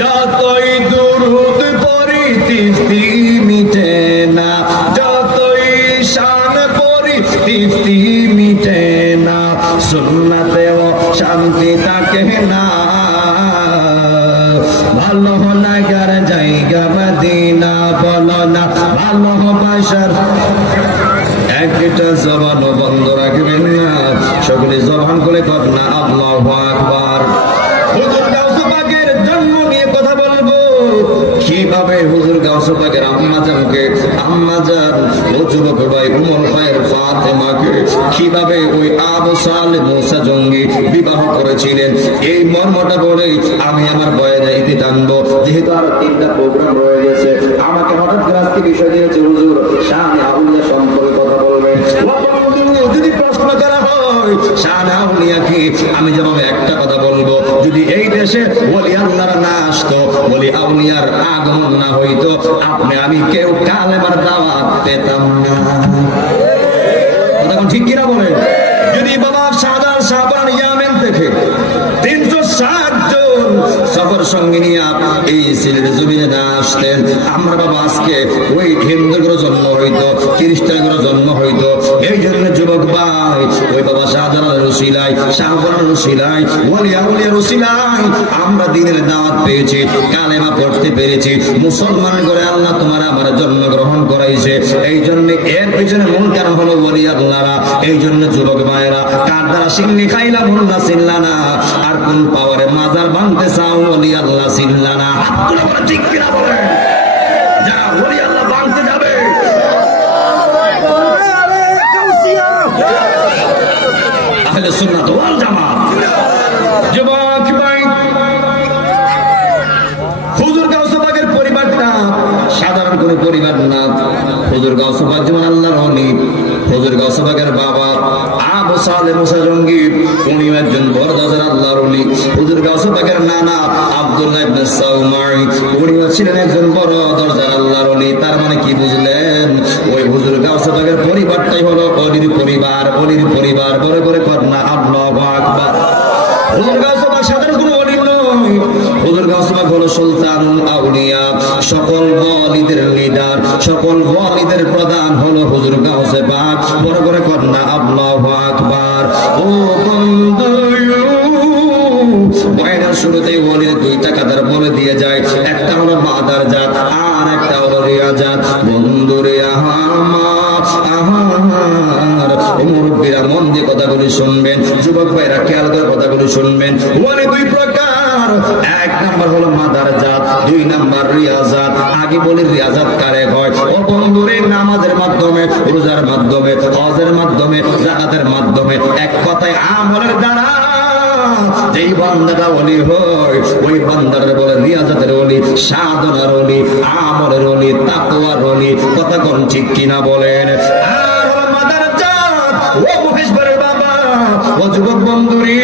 যতই দুরূদ পড়ি তৃপ্তি মিটে না, যতই শান পড়ি তৃপ্তি মিটে না, সুন্নাতেও শান্তি থাকে না, ভালো লাগার জায়গা মদিনা, বলো ভালোবাসার একটা জবানও বন্ধ রাখবেন না। সকলে জবান করে কর না আল্লাহু আকবার। হুজুর গাউসে পাকের জন্ম নিয়ে কথা বলবো, কিভাবে হুজুর গাউসে পাকের আম্মাজান ও যুবক ভাই উমর ভাইয়ের ফাতেমাকে কিভাবে ওই আবু সালেহ মুসা জঙ্গি বিবাহ করেছিলেন। এই মর্মটা বলে আমি আমার বয়ানে ইতি টানবো, যেহেতু আর 3টা প্রোগ্রাম রয়ে গেছে। আমাকে হঠাৎ করে আজকে বিষয় দিয়েছে হুজুর শানে আউলিয়া সম্পর্কে কথা বলবেন। যদি প্রশ্ন করা হয় শানে আউলিয়া কি, আমি জবাবে একটা কথা বলবো, যদি এই দেশে ওলি আল্লাহর না আসতো, ওলি আউলিয়ার আগমন না হইতো, আপনি আমি কেউ কালেমার দাওয়াত পেতাম না। কথা ঠিক কিনা বলেন? যদি বাবা সাদা সাবান ইয়ামেন থেকে 360 জন সফর সঙ্গে নিয়ে এই সিলেট জমিনে না আসতেন, আমরা বাবা আজকে ওই হিন্দুগুলো জন্ম হইতো, খ্রিস্টানগুলো জন্ম হইতো। এই জন্য যুবক ভাই ওই বাবা শাহজালাল রসিলাই, শাহজালাল রসিলাই, ওলিয়া উলিয়া রসিলাই আমরা দিনের দাওয়াত পেয়েছি, কালেমা পড়তে পেরেছি, মুসলমান করে আল্লাহ তোমার আমার জন্মগ্রহণ করাইছে। এই জন্য এর পিছনে মূল কারণ হলো ওলি আল্লাহরা। এই জন্য যুবক ভাইয়েরা কার দ্বারা সিন্নি খাইলা মুল্লা চিল্লা না, আর কোন পাওয়ারে মাজার বানতে চাও ওলি আল্লাহ চিল্লা না। ঠিক কিনা বলেন? যারা ওলি আল্লাহ বানতে যাবে আহলে সুন্নাত ওয়াল জামাত। যুবক ভাই হুজুর গাউসে পাকের পরিবারটা সাধারণ কোনো পরিবার না। হুজুর গাউসে পাক যেমন আল্লাহর ওলি, হুজুর গাউসে পাকের বাবা আবু সালেহ মুসা জঙ্গি উনিও একজন বড় দরজার আল্লাহর ওলি। হুজুর গাউসে পাকের নানা আব্দুল্লাহ ইবনে সাউমাই উনিও ছিলেন একজন বড় দরজার আল্লাহর ওলি। তার মানে কি বুঝলেন? ওই হুজুর গাউসে পাকের পরিবারটাই হলো ওলির পরিবার। ওলির পরিবার বড় করে কর না আল্লাহু আকবার। হুজুর গাউসে পাক সাধারণ কোনো ওলি নয়, হুজুর গাউসে পাক হলো সুলতানুল আউলিয়া, সকল ওলিদের লিডার, সকল ওলিদের প্রধান হলো হুজুর গাউসে পাক। বড় করে কর না আল্লাহু আকবার। ও বন্ধু বয়ানের শুরুতেই ওলির 2টা কাতার বলে দিয়ে যায়, একটা হলো মাদার জাত আর একটা হলো রিয়াজাত। বন্ধুরে মুরব্বীরা মন দিয়ে কথাগুলি শুনবেন, যুবক ভাইরা খেয়াল করে কথাগুলি শুনবেন। ওলি 2 প্রকার, 1 নাম্বার হলো মাদার জাত, 2 নাম্বার রিয়াজাত। আগে বলি রিয়াজাত কারে হয়? ও বন্ধুরে নামাজের মাধ্যমে, রোজার মাধ্যমে, হজের মাধ্যমে, যাকাতের মাধ্যমে, এক কথায় আমলের দ্বারা যেই বান্দাটা ওলি হয় ওই বান্দার বলে রিয়াজাতের ওলি, সাধনার ওলি, আমলের ওলি, তাকওয়ার ওলি। কথা কোন ঠিক কিনা বলেন? আর মাদার জাত ও মহেশবরের বাবা ও যুবক বন্ধুরি,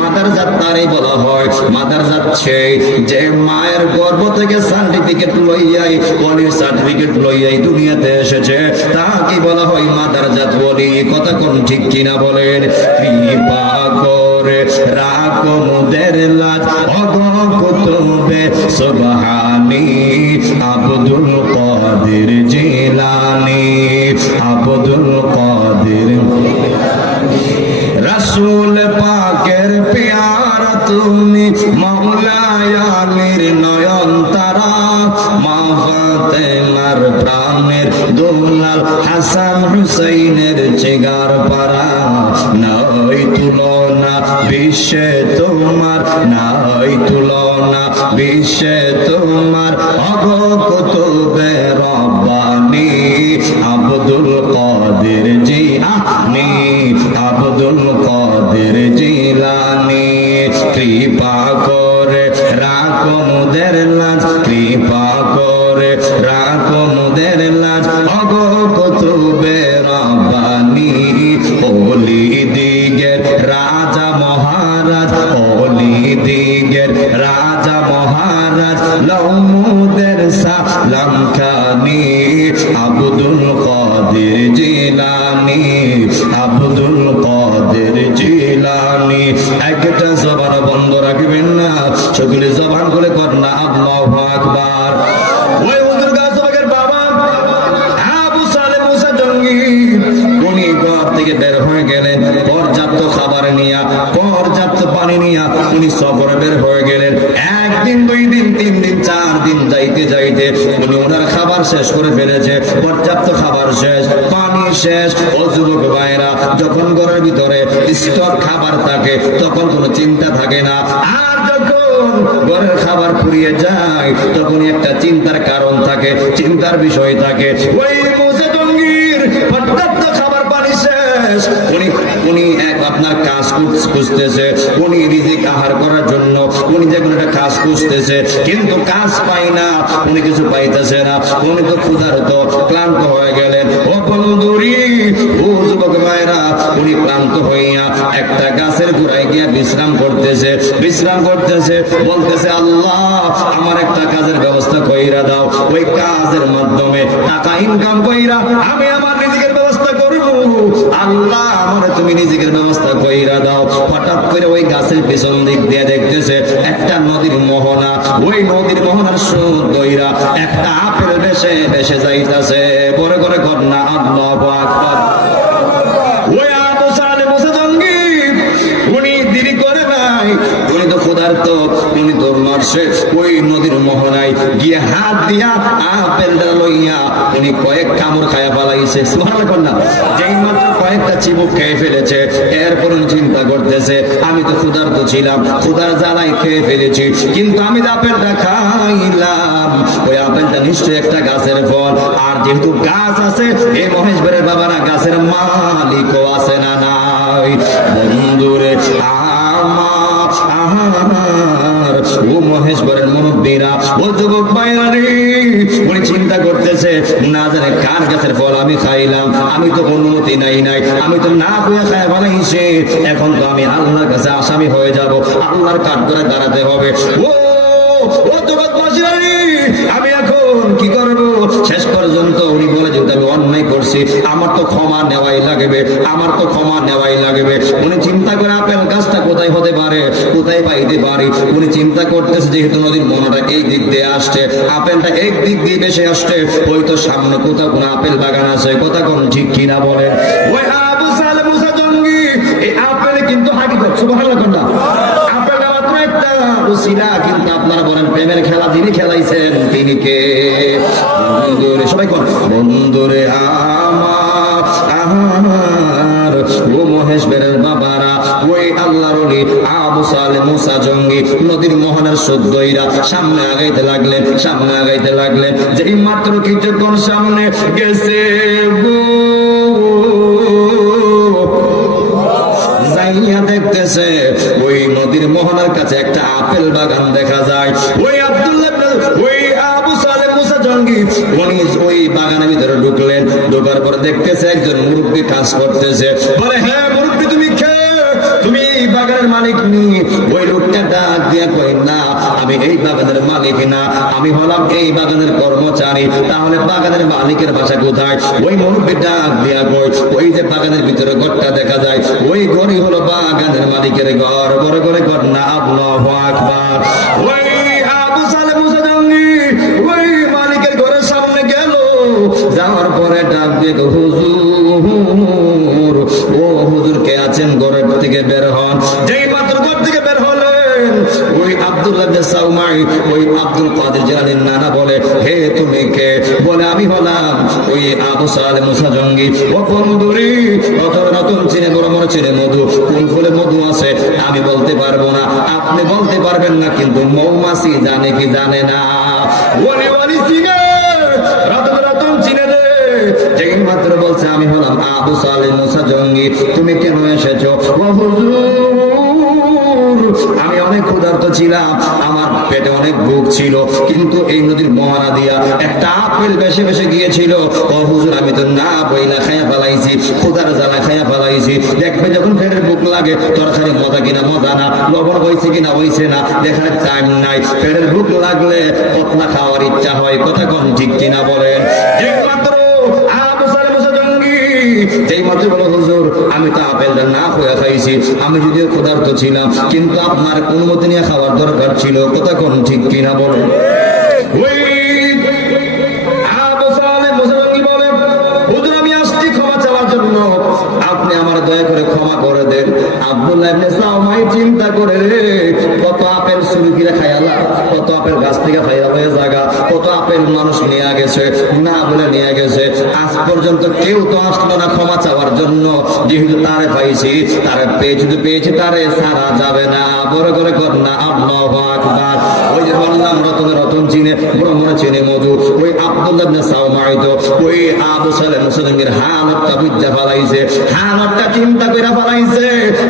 মাদার জাত তারই বলা হয়। মাদার জাত যে মায়ের গর্ভ থেকে সার্টিফিকেট লইয়াই, ওলির সার্টিফিকেট লইয়াই দুনিয়াতে এসেছে, তাকে বলা হয় মাদার জাত ওলি। কথা কোন ঠিক কিনা বলেন? কৃপা করে রাখো মোদের লাজ কুতুবে সুবহানি আব্দুল কাদের জিলানী, আব্দুল কাদের রাসূল পাকের প্যারা তুমি, মাওলায় আলীর নয়ন তারা, মা ফাতেমার প্রাণের দুলাল, হাসান হুসাইনের জিগার পারা। নাই তুলনা বিশ্বে তোমার, নাই তুলনা বিশ্বে তোমার, কুতুবে রব্বানি আব্দুল কাদের জিলানী, আব্দুল কাদের জিলানী। কৃপা করে রাখো মোদের লাজ, কৃপা করে রাখো মোদের লাজ, কুতুবে রব্বানি। ওলি দিগের রাজা মহারাজ, ওলি দিগের রাজা মহারাজ, লৌমুদের সালাম খানি আব্দুল কাদের জিলানী, আব্দুল কাদের জিলানী। একটা জবান বন্ধ রাখবেন না, সকলে জবান করে কর না আল্লাহু আকবার। ওই হুজুর গাউসে পাকের বাবা আবু সালেহ মুসা জঙ্গি উনি ঘর থেকে বের হয়ে গেলেন পর্যাপ্ত খাবার নিয়া, পর্যাপ্ত পানি নিয়া উনি সফরে বের হয়ে গেলেন। একদিন 2 দিন 3 দিন 4 দিন যাইতে যাইতে উনি ওনার খাবার শেষ করে ফেলেছে, পর্যাপ্ত খাবার শেষ, পানি শেষ। ও যুবক ভাইরা, যখন ঘরের ভিতরে স্টক খাবার থাকে তখন কোনো চিন্তা থাকে না, আর যখন ঘরের খাবার ফুরিয়ে যায় তখন একটা চিন্তার কারণ থাকে, চিন্তার বিষয় থাকে। ওই মুসা জঙ্গির পর্যাপ্ত খাবার পানি শেষ, উনি এক আপনার কাজ খুঁজতেছে, উনি রিজিক আহার করার জন্য উনি যে কোনো একটা কাজ খুঁজতেছে, কিন্তু কাজ পাই না, উনি কিছু পাইতেছে না, উনি তো ক্ষুধার্ত ক্লান্ত হয়ে গেলেন। ও বন্ধুরি, ও যুবক ভাইরা, উনি ক্লান্ত হইয়া একটা গাছের গোড়ায় গিয়া বিশ্রাম করতেছে, বলতেছে আল্লাহ আমার একটা কাজের ব্যবস্থা কইরা দাও, ওই কাজের মাধ্যমে টাকা ইনকাম কইরা আমি আমার রিজিকের ব্যবস্থা করব। আল্লাহ আমার তুমি রিজিকের ব্যবস্থা কইরা দাও। হঠাৎ করে ওই গাছের পিছন দিক দিয়ে দেখতেছে একটা নদীর মোহনা, ওই নদীর মোহনার স্রোত দইরা একটা আপেল ভেসে যাইতাছে। পরে করে ঘটনা আল্লাহু আকবার। ওই আবু সালে মুসা জঙ্গি উনি দেরি করে নাই, উনি তো ক্ষুধার্ত, উনি তো মারছে ওই নদীর মোহনায় গিয়ে হাত দিয়া আপেলটা লইয়া উনি কয়েক কামড় খায়া ফেলাইছে। সুবহানাল্লাহ না, যেই মাত্র কয়েকটা চিবুক খেয়ে ফেলেছে, এরপর চিন্তা করতেছে আমি তো ক্ষুধার্ত ছিলাম, ক্ষুধার জ্বালায় খেয়ে ফেলেছি, কিন্তু আমি যে আপেলটা খাইলাম ওই আপেলটা নিশ্চয়ই একটা গাছের ফল, আর যেহেতু গাছ আছে এই মহেশপুরের বাবারা গাছের মালিকও আছে না নাই। বন্ধুরে আমার ও মহেশপুরের মুরব্বীরা, ও যুবক ভাইরা রে, উনি চিন্তা করতেছে না জানে কার গাছের ফল আমি খাইলাম, আমি তো অনুমতি নাই, আমি তো না বইয়া খাই ফেলাইছি, এখন তো আমি আল্লাহর কাছে আসামি হয়ে যাব, আল্লাহর কাঠ করে দাঁড়াতে হবে। ও যুবক ভাইরা রে, আমি এখন কি করব? শেষ পর্যন্ত উনি বলে যে আমি অন্যায় করছি, আমার তো ক্ষমা নেওয়াই লাগবে। উনি চিন্তা করে আপেল গাছটা কোথায় হতে পারে, কোথায় পাইতে পারি, উনি চিন্তা করতেছে যেহেতু নদীর মোহনাটা এই দিক দিয়ে আসছে, আপেলটা এক দিক দিয়ে বেশি আসছে, হয়তো সামনে কোথাও কোনো আপেল বাগান আছে, কথা কোন ঠিক কিনা বলে। ওই আবু সালে মুসা জঙ্গি এই আপেল কিন্তু হাকিকত, সুবহানাল্লাহ না, আপেলটা মাত্র একটা উসিলা, কিন্তু আপনারা বলেন প্রেমের খেলা যিনি খেলাইছেন তিনি কে? বন্ধুরে, সবাই কোন বন্ধুরে আমার ও মহেশপুরের বাবারা, ওই আল্লাহর ওলি আবু সালে মুসা জঙ্গি নদীর মোহনার সদ্যইরা সামনে আগাইতে লাগলেন, যেই মাত্র কিছুক্ষণ সামনে গেছে যাইয়া দেখতেছে ওই নদীর মোহনার কাছে একটা আপেল বাগান দেখা যায়। ওই আবু সালে মুসা জঙ্গি উনি ওই বাগানের ভিতরে ঢোকার পর দেখতেছে একজন মুরব্বী কাজ করতেছে, বলে হ্যাঁ মুরব্বী তুমি তুমি বাগানের মালিক নি? ওই লোকটা ডাক দিয়া কই না আমি এই বাগানের মালিক না, আমি হলাম এই বাগানের কর্মচারী। তাহলে বাগানের মালিকের বাসা কোথায়? ওই মুরব্বী ডাক দিয়া কই ওই যে বাগানের ভিতরে ঘরটা দেখা যায় ওই ঘরই হলো বাগানের মালিকের ঘর। বড় করে ঘর না, আল্লাহু আকবার। ওই আবু সালে মুসা জঙ্গি ওই মালিকের ঘরের সামনে গেল, যাওয়ার পরে ডাক দিয়ে হুজুর, ও হুজুর কে আছেন? ঘরের থেকে বের হন। যেই মাত্র ঘর থেকে বের হলেন ওই আব্দুল্লাহ ইবনে সাউমাই ওই আব্দুল কাদের জিলানীর নানা বলে হে তুমি কে? বলে আমি হলাম ওই আবু সালে মুসা জঙ্গি। ও বন্ধুরে, কত রতন চিনে বড় মনে চিনে মধু, কোন ফুলে মধু আছে আমি বলতে পারবো না, আপনি বলতে পারবেন না, কিন্তু মৌমাছি জানে কি জানে না? ওলি চিনে, রতন চিনে দে। যেই মাত্র বলছে আমি হলাম আবু সালে মুসা জঙ্গি, তুমি কেন এসেছো? ও হুজুর, আমি অনেক ক্ষুধার্ত ছিলাম, আমার পেটে অনেক ভুক ছিল, কিন্তু এই নদীর মোহনা দিয়া একটা আপেল বেশে গিয়েছিল। ও হুজুর, আমি তো না বইলা খাইয়া ফেলাইছি, ক্ষুধার জ্বালা খাইয়া ফেলাইছি। দেখবে যখন পেটের ভুক লাগে তরকারি মজা কিনা মজা না, লবণ হয়েছে কিনা হয়েছে না দেখার টাইম নাই। পেটের ভুক লাগলে কতনা খাওয়ার ইচ্ছা হয়, কথা কোন ঠিক কিনা বলেন? যেই মাত্র বলো হুজুর আমি তো আপেলটা না হয়ে খাইছি, আমি যদিও ক্ষুধার্ত ছিলাম, কিন্তু আপনার অনুমতি নিয়ে খাওয়ার দরকার ছিল, কথা কোন ঠিক কিনা বলেন? ওই আবু সালে মুসা জঙ্গি বলে হুজুর আমি আসছি ক্ষমা চাওয়ার জন্য, আপনি আমার দয়া করে ক্ষমা করে দেন। আব্দুল্লাহ ইবনে সাউমাই চিন্তা করে কত আপেল চুরি করে খাইলা, কত আপেল গাছ থেকে ফাইরা হয়ে জায়গা, কত আপেল মানুষ নিয়ে গেছে, না বলে নিয়ে গেছে, আজ পর্যন্ত কেউ তো আসলো না ক্ষমা চাওয়ার জন্য। যেহেতু তারে পাইছি, তারে পেয়েছি, তারে সারা যাবে না। বড় করে কর না আল্লাহু আকবার। ওই যে বললাম রতন চিনে, ব্রহ্মণে চিনে মধু, ওই আব্দুল্লাহ ইবনে সাওমাইত, ওই আবু সালেহ মুসলিমের হালতটা বুঝতে ফেলাইছে, হালতটা চিন্তা করে ফেলাইছে,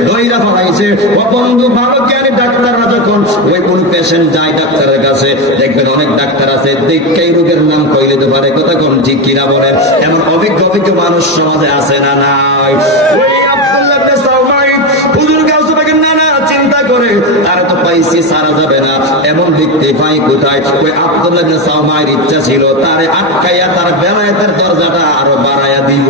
দইরা ফেলাইছে। ও বন্ধু, ভালো জ্ঞানী ডাক্তাররা যখন ওই কোন পেশেন্ট যায় ডাক্তারের কাছে, দেখবেন অনেক ডাক্তার আছে দেখেই রোগের নাম কইলে তো পারে, কথা কোন ঠিক কিনা বলেন? এমন অভিজ্ঞ মানুষ সমাজে আছে না নাই? ওই আব্দুল্লাহ ইবনে সাওমাইত হুজুর কাছে দেখেন না চিন্তা করে, তারা তো পাইছি সারা যাবে না, এমন দেখতে পাই কোথায়? ওই আব্দুল্লাহ ইবনে সাওমাইর ইচ্ছা ছিল তারে আটকাইয়া তার বেলায়েতের দরজাটা আরো বাড়াইয়া দিব।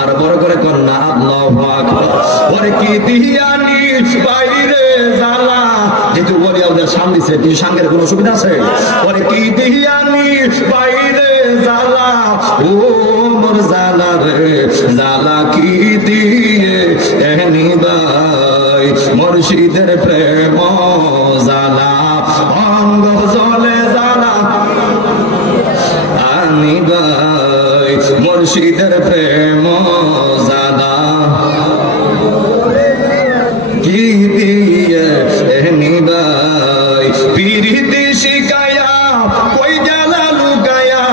আর বড় করে কর না আল্লাহু আকবার। ওরে কি দিয়ানি বাইরে জালা, যেহেতু বলিয়া ওদের সামনে দিছে, তুই সঙ্গের কোনো সুবিধা আছে? ওরে কি দিয়ানি বাইরে জালা, ও মোর জালা রে জালা কি দিয়ে এনি ভাই, মুর্শিদের প্রেম জালা অঙ্গ জলে জালা আনি ভাই, মুর্শিদের প্রেম জালা কি দিয়ে এনি ভাই, পিরিতি শিকায়া কই জালা লুকায়া,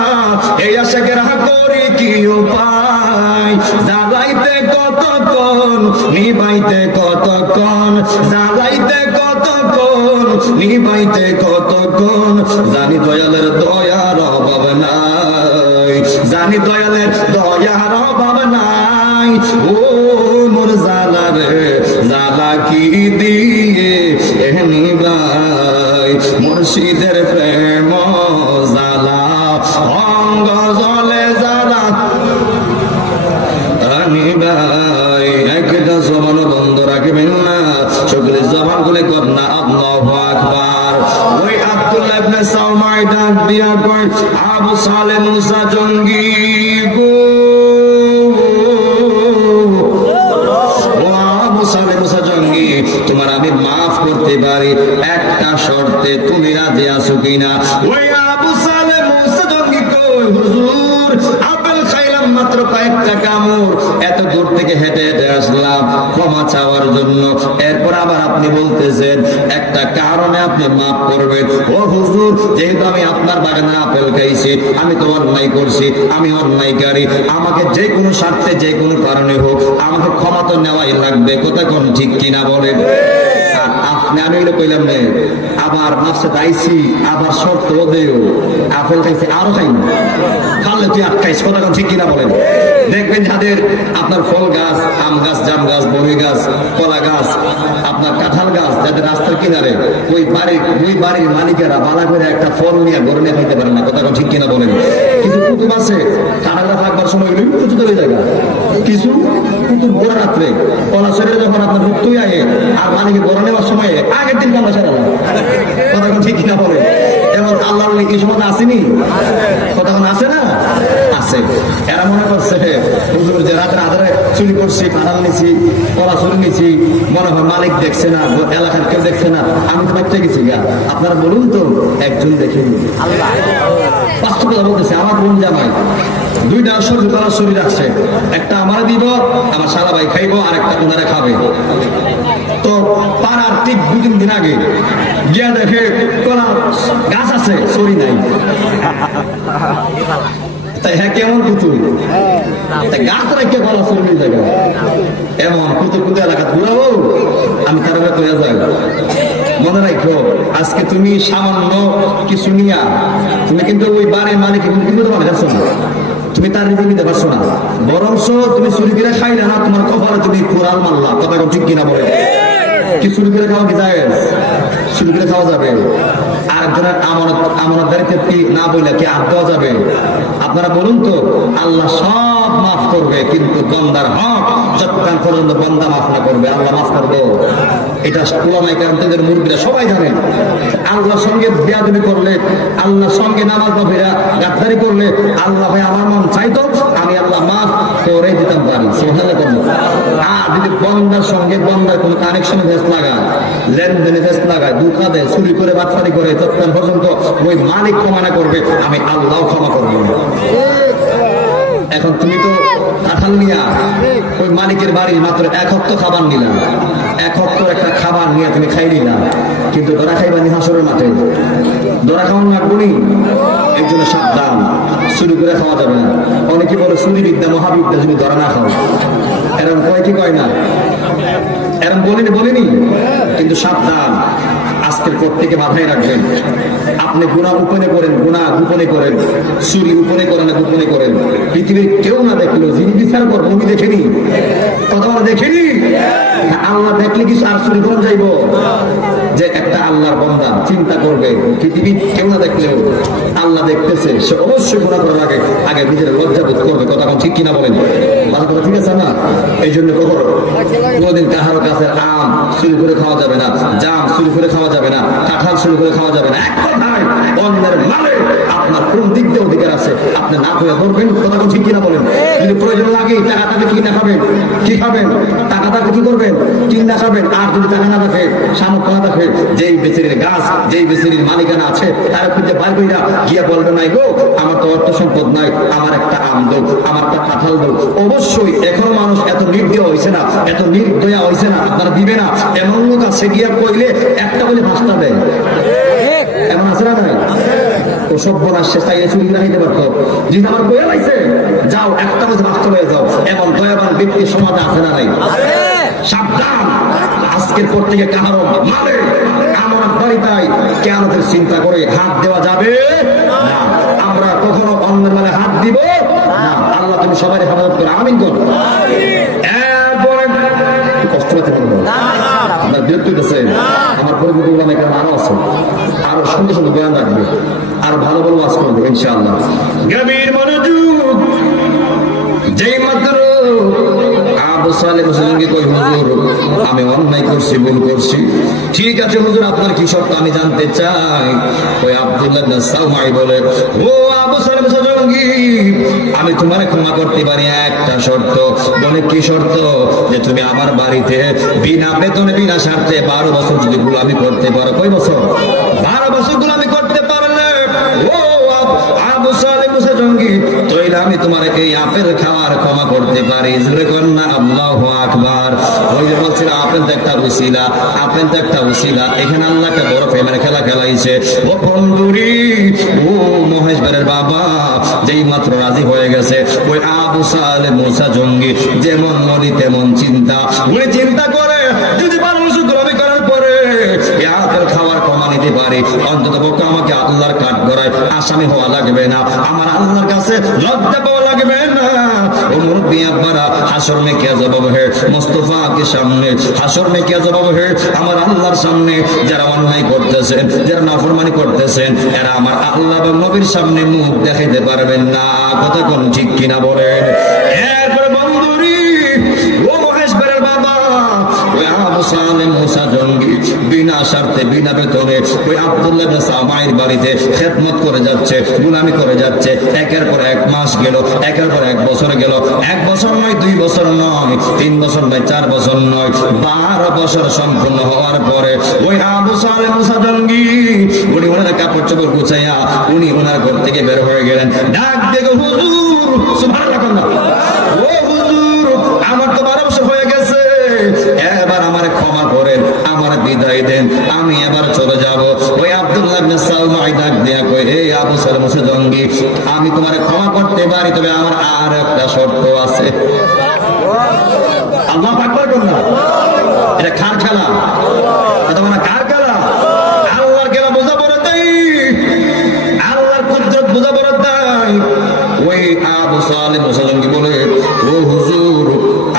এই আশাকের করি কি উপায়, জ্বালাইতে কতক্ষণ নিবাইতে কতক্ষণ, জ্বালাইতে কতক্ষণ নিবাইতে কতক্ষণ, জানি দয়ালের দয়ার অভাব নাই, জানি দয়ালের দয়ার অভাব নাই। ও মোর জালা রে জালা কি দিয়ে এহনি ভাই, মুর্শিদের প্রেম জালা অঙ্গ জলে জালা আনি ভাই। একটা জবান বন্ধ রাখবেন না, সকলে জবান গুলো কর না আল্লাহু আকবার। ওই আব্দুল্লাহ ইবনে সাওমাই ডাক দিয়া কয়, আবু সালেহ মুসা জঙ্গি গো, তোমার আমি মাফ করতে পারি, একটা শর্তে, তুমি রাজি আছো কিনা? ওই আবু সালেহ মুসা জঙ্গি কই, হুজুর আপেল খাইলাম মাত্র কয়েকটা কামড়, এত দূর থেকে হেঁটে হেঁটে আসলাম ক্ষমা চাওয়ার জন্য, এরপর আবার আপনি বলতেছেন একটা কারণে আপনি মাফ করবেন। ও হুজুর, যেহেতু আমি আপনার বাগানে আপেল খাইছি, আমি তো অন্যায় করছি, আমি অন্যায়কারী, আমাকে যে কোনো স্বার্থে যে কোনো কারণে হোক আমাকে ক্ষমা তো নেওয়াই লাগবে, কথা কোন ঠিক কিনা বলেন? আর আপনি আমি এগুলো কইলাম না, আবার মাসে আইছি, আবার শর্ত দেও আপেল খাইছি আরো খাই না, খালে তুই আটকাইস, কথা কোন ঠিক কিনা বলেন? দেখবেন যাদের আপনার ফল গাছ, আম গাছ, জাম গাছ, বড়ি গাছ, কলা গাছ, আপনার কাঁঠাল গাছ, যাদের রাস্তার কিনারে, ওই বাড়ির মালিকেরা বালা করে একটা ফল নিয়ে গড়ে নিয়ে খাইতে পারেন না, কথা ঠিক কিনা বলেন? কিছু কুতুব আছে কাঁঠালটা থাকবার সময় কিছু চলে যায়, কিছু কুতুব ভোর রাত্রে কলা শরীরে যখন আপনার মুক্তই আগে আর মালিকে গড়ে নেওয়ার সময় আগের দিন কান্না সারা যায়, কথা ঠিক কিনা বলেন? এবং আল্লাহ এই সময় আসেনি, কথা আছে না? আছে। এরা মনে করছে হুজুর যে রাতের আধারে চুরি করছি, কাঁঠাল নিছি, কলা চুরি নিছি, মনে হয় মালিক দেখছে না, এলাকার কেউ দেখছে না, আমি তো বাচ্চা গেছি গা। আপনারা বলুন তো, একজন দেখেনি। বাস্তবতা বলতেছে, আমার বোন জামাই দুইটা সবজি কলা চুরি রাখছে, একটা আমার দিব, আমার শালা ভাই খাইবো, আর একটা ওনারা খাবে। তো পাড়ার ঠিক 2-3 দিন আগে গিয়া দেখে কলা গাছ আছে, চুরি নাই। তাই হ্যাঁ, কেমন কুতুব গাছ রেখে কলা চুরি জায়গা, এমন কুতুব এলাকা ঘুরাবো, আমি তার কইয়া যাই। মনে রাখো, আজকে তুমি সামান্য কিছু নিয়া তুমি কিন্তু ওই বাড়ির মালিক কিন্তু তোমার যাচ্ছ না, তুমি তার ঋণ নিতে পারছো না, বরঞ্চ তুমি চুরি করে খাইলে না, তোমার কপালে তুমি কোরআন মানলা, কথা ঠিক কিনা বলে? কি চুরি করে খাওয়া কি যায়? চুরি করে খাওয়া যাবে? আরেকজনের আমানতদারিত্ব কি না বইলা কি আপ দেওয়া যাবে? আপনারা বলুন তো, আল্লাহ সব মাফ করবে, কিন্তু বান্দার হক যতক্ষণ পর্যন্ত বান্দা মাফ না করবে আল্লাহ মাফ করবে? এটা উলামায়ে কেরাম তাদের মুরব্বিরা সবাই জানেন। আল্লাহর সঙ্গে বেয়াদবি করলে, আল্লাহর সঙ্গে নামাজ না পড়া গাদ্দারি করলে, আল্লাহ ভাই আমার মন চাইতো আমি আল্লাহ মাফ করে দিতাম পারি, সুবহানাল্লাহ। আর যদি বন্দার সঙ্গে বন্দার কোন কানেকশন ফেস লাগায়, লেনদেনে ফেস লাগায়, দুঃখা দেয়, চুরি করে বাটপারি করে, তৎকাল পর্যন্ত ওই মালিক ক্ষমা না করবে, আমি আল্লাহ ক্ষমা করবো না। এখন তুমি তো কাঁঠাল নিয়া ওই মালিকের বাড়ি মাত্র 1 হপ্তাহ খাবার নিলাম, 1 হপ্তাহ একটা খাবার নিয়ে তুমি খাই নিলা, কিন্তু দরা খাইবানি হাসরের মাঠে, দরা খাওয়ান লাগবো নি। এর জন্য সাবধান, চুরি করে খাওয়া যাবে না। অনেকে বলে চুরি বিদ্যা মহাবিদ্যা, তুমি দরা না খাও, এরকম কয় কি কয় না, এরকম বলিনি, কিন্তু সাবধান, আজকের পর থেকে মাথায় রাখবেন, আপনি গুনাহ গোপনে করেন, গুনাহ গোপনে করেন, চুরি গোপনে করেন না গোপনে করেন, পৃথিবীর কেউ না দেখলো, যিনি বিচার করবো উনি দেখেনি, কথা বলা দেখেনি। আল্লাহ দেখলে কিছু আর চুরি করেন যাইব? যে একটা আল্লাহর বান্দা চিন্তা করবে, পৃথিবীর কেউ না দেখলেও আল্লাহ দেখতেছে, সে অবশ্যই গুনাহ করার আগে নিজের লজ্জা বোধ করবে। কথা ঠিক কিনা বলেন? কথা ঠিক আছে না? এই জন্য কোনোদিন কাহারো কাছে আম চুরি করে খাওয়া যাবে না, জাম চুরি করে খাওয়া যাবে না, কাঁঠাল চুরি করে খাওয়া যাবে না। এক কথায় অন্যের মালে আপনার কোন দিক দিয়ে অধিকার আছে আপনি না করে করবেন। কথা ঠিক কিনা বলেন? যদি প্রয়োজন লাগে টাকাটাকে কি না খাবেন, কি খাবেন, টাকাটাকে কি করবেন, কি না খাবেন। আর যদি টাকা না থাকে, সামর্থ্য না থাকে, যেই বেচারির গাছ, যেই বেচারির মালিকানা আছে, তারা খুঁজে বার কইরা গিয়া বলবে নাই গো আমার তো অর্থ সম্পদ নাই, আমার একটা আম দাও, আমার একটা কাঁঠাল দাও। অবশ্যই এখনো মানুষ এত নির্দয় হয়েছে না, এত নির্দয়া হয়েছে না, আপনারা দিবে না। এমন লোক আছে গিয়া কইলে একটা বলে 5টা দেয়, এমন আছে না নাই? ও সভ্যনাশ, সে চাইলে চুরি না খাইতে পারতো, যদি আমার বইয়া লাইছে যাও একটা বছর রাষ্ট্র হয়ে যাও, এমন দয়াবান ব্যক্তি সমাজে আছে না নাই? সাবধান, আজকের পর থেকে কাহারো মানে আমার বাড়িটাই কেয়ামতের চিন্তা করে হাত দেওয়া যাবে না। আমরা কখনো অন্যের মানে হাত দিব না। আল্লাহ তুমি সবাই হেফাজত করে, আমিন কর। কষ্ট হচ্ছে আপনার বিরক্ত হইতেছে, আমার পরিবর্তন এখানে আরো আছে, আরো সুন্দর সুন্দর বয়ান রাখবে, আর ভালো ভালো ওয়াজ করবে ইনশাআল্লাহ। গভীর মনোযোগ। যেই মাত্র আবু সালেহ মুসলিমকে কই, হুজুর আমি অন্যায় করছি, ভুল করছি। ঠিক আছে হুজুর, আপনার কি শর্ত আমি জানতে চাই। ওই আব্দুল্লাহ ইবনে সালমাই বলে, ও আবু সালেহ মুসলিমকে আমি তোমারে ক্ষমা করতে পারি একটা শর্ত। বলে কি শর্ত? যে তুমি আমার বাড়িতে বিনা বেতনে বিনা স্বার্থে 12 বছর যদি গোলামি করতে পারো। কয় বছর? 12 বছর গোলামি করতে পারলে ও আবু সালেহ মুসলিমকে তইলে আমি তোমার এই আপেল খাওয়ার ক্ষমা করতে পারি। জোরে কর না আল্লাহু আকবার। ওই যে বলছিল আপেল তো একটা উসিলা, আপেল তো একটা উসিলা। এখানে আল্লাহকে বড় প্রেমের খেলা খেলাইছে। ও বন্ধুরি, ও মহেশ বেরের বাবা যেই মাত্র রাজি হয়ে গেছে, ওই আবু সালেহ মুসা জঙ্গি যেমন মনি তেমন চিন্তা। উনি চিন্তা করে যদি 12 বছর গোলামি করার পরে আপেল খাওয়ার ক্ষমা নিতে পারি, অন্তত পক্ষে আমাকে আল্লাহর কাঠ গড়ায় আসামি হওয়া লাগবে না, আমার আল্লাহর কাছে লজ্জা পাওয়া লাগবে না। ও মুরব্বি আব্বারা, হাসর মে কিয়া জবাব হে মুস্তাফা কে সামনে, হাসর মে কিয়া জবাব হে আমার আল্লাহর সামনে। যারা অন্যায় করতেছেন, যারা নাফরমানি করতেছেন, এরা আমার আল্লাহ এবং নবীর সামনে মুখ দেখাইতে পারবেন না। কথা কোন ঠিক কিনা বলেন? এরপরে বন্ধুরি, ও মহেশ বেরের বাবা ওই আবু সালেহ মুসা জঙ্গি বিনা স্বার্থে বিনা বেতনে ওই আব্দুল্লাহ ইবনে সামাইর বাড়িতে খেদমত করে যাচ্ছে, গোলামি করে যাচ্ছে। একের পর 1 মাস গেল, একের পর 1 বছর গেল। 1 বছর নয়, 2 বছর নয়, 3 বছর নয়, 4 বছর নয়, 12 বছর সম্পূর্ণ হওয়ার পরে ওই আবু সালেহ মুসা জঙ্গি উনি ওনার কাপড় চোপড় গুছাইয়া উনি ওনার ঘর থেকে বের হয়ে গেলেন। ডাক দেখো হুজুর, সুবহানাল্লাহ, ও হুজুর আমার তো 12 বছর হয়ে গেছে, এবার আমার ক্ষমা করেন, আমার বিদায় দেন, আমি এবার চলে যাব। ওই আব্দুল্লাহ ইবনে সালমাই ডাক দিয়া কই, হে আবু সালেহ মুসা জঙ্গি আমি তোমারে ক্ষমা করতে পারি, তবে আমার আর একটা শর্ত আছে। আল্লাহু আকবার বলুন। এটা কার খেলা? এটা মানে কার খেলা? আল্লাহর খেলা বোঝা পড়ে তাই, আল্লাহর কুদরত বোঝা পড়ে তাই। ওই আবু সালেহ মুসা জঙ্গি বলে, ও হুজুর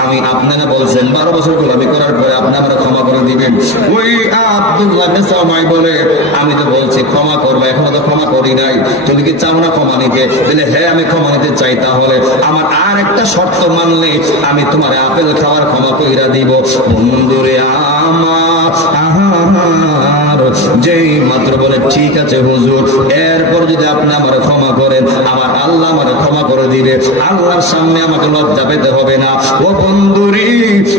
আমি আপনারা বলছেন 12 বছর গোলামি করার পরে আপনি আমরা ক্ষমা করে দিবেন। ওই আব্দুল্লাহ ইবনে সালমাই বলে, আমি তো বলছি ক্ষমা করবো, এখনো তো ক্ষমা করি নাই, তুমি কি চাও না ক্ষমা নিতে? বলে হ্যাঁ আমি ক্ষমা নিতে চাই, তাহলে আমার আর একটা শর্ত মানলে আমি তোমার আপেল খাওয়ার ক্ষমা কইরা দিব। বন্ধুরে আমার যেই মাত্র বলে ঠিক আছে হুজুর, এরপর যদি আপনি আমার ক্ষমা করেন, আমার আল্লাহ আমার ক্ষমা করে দিবে, আল্লাহর সামনে আমাকে লজ্জা পেতে হবে না। ও বন্ধুরি,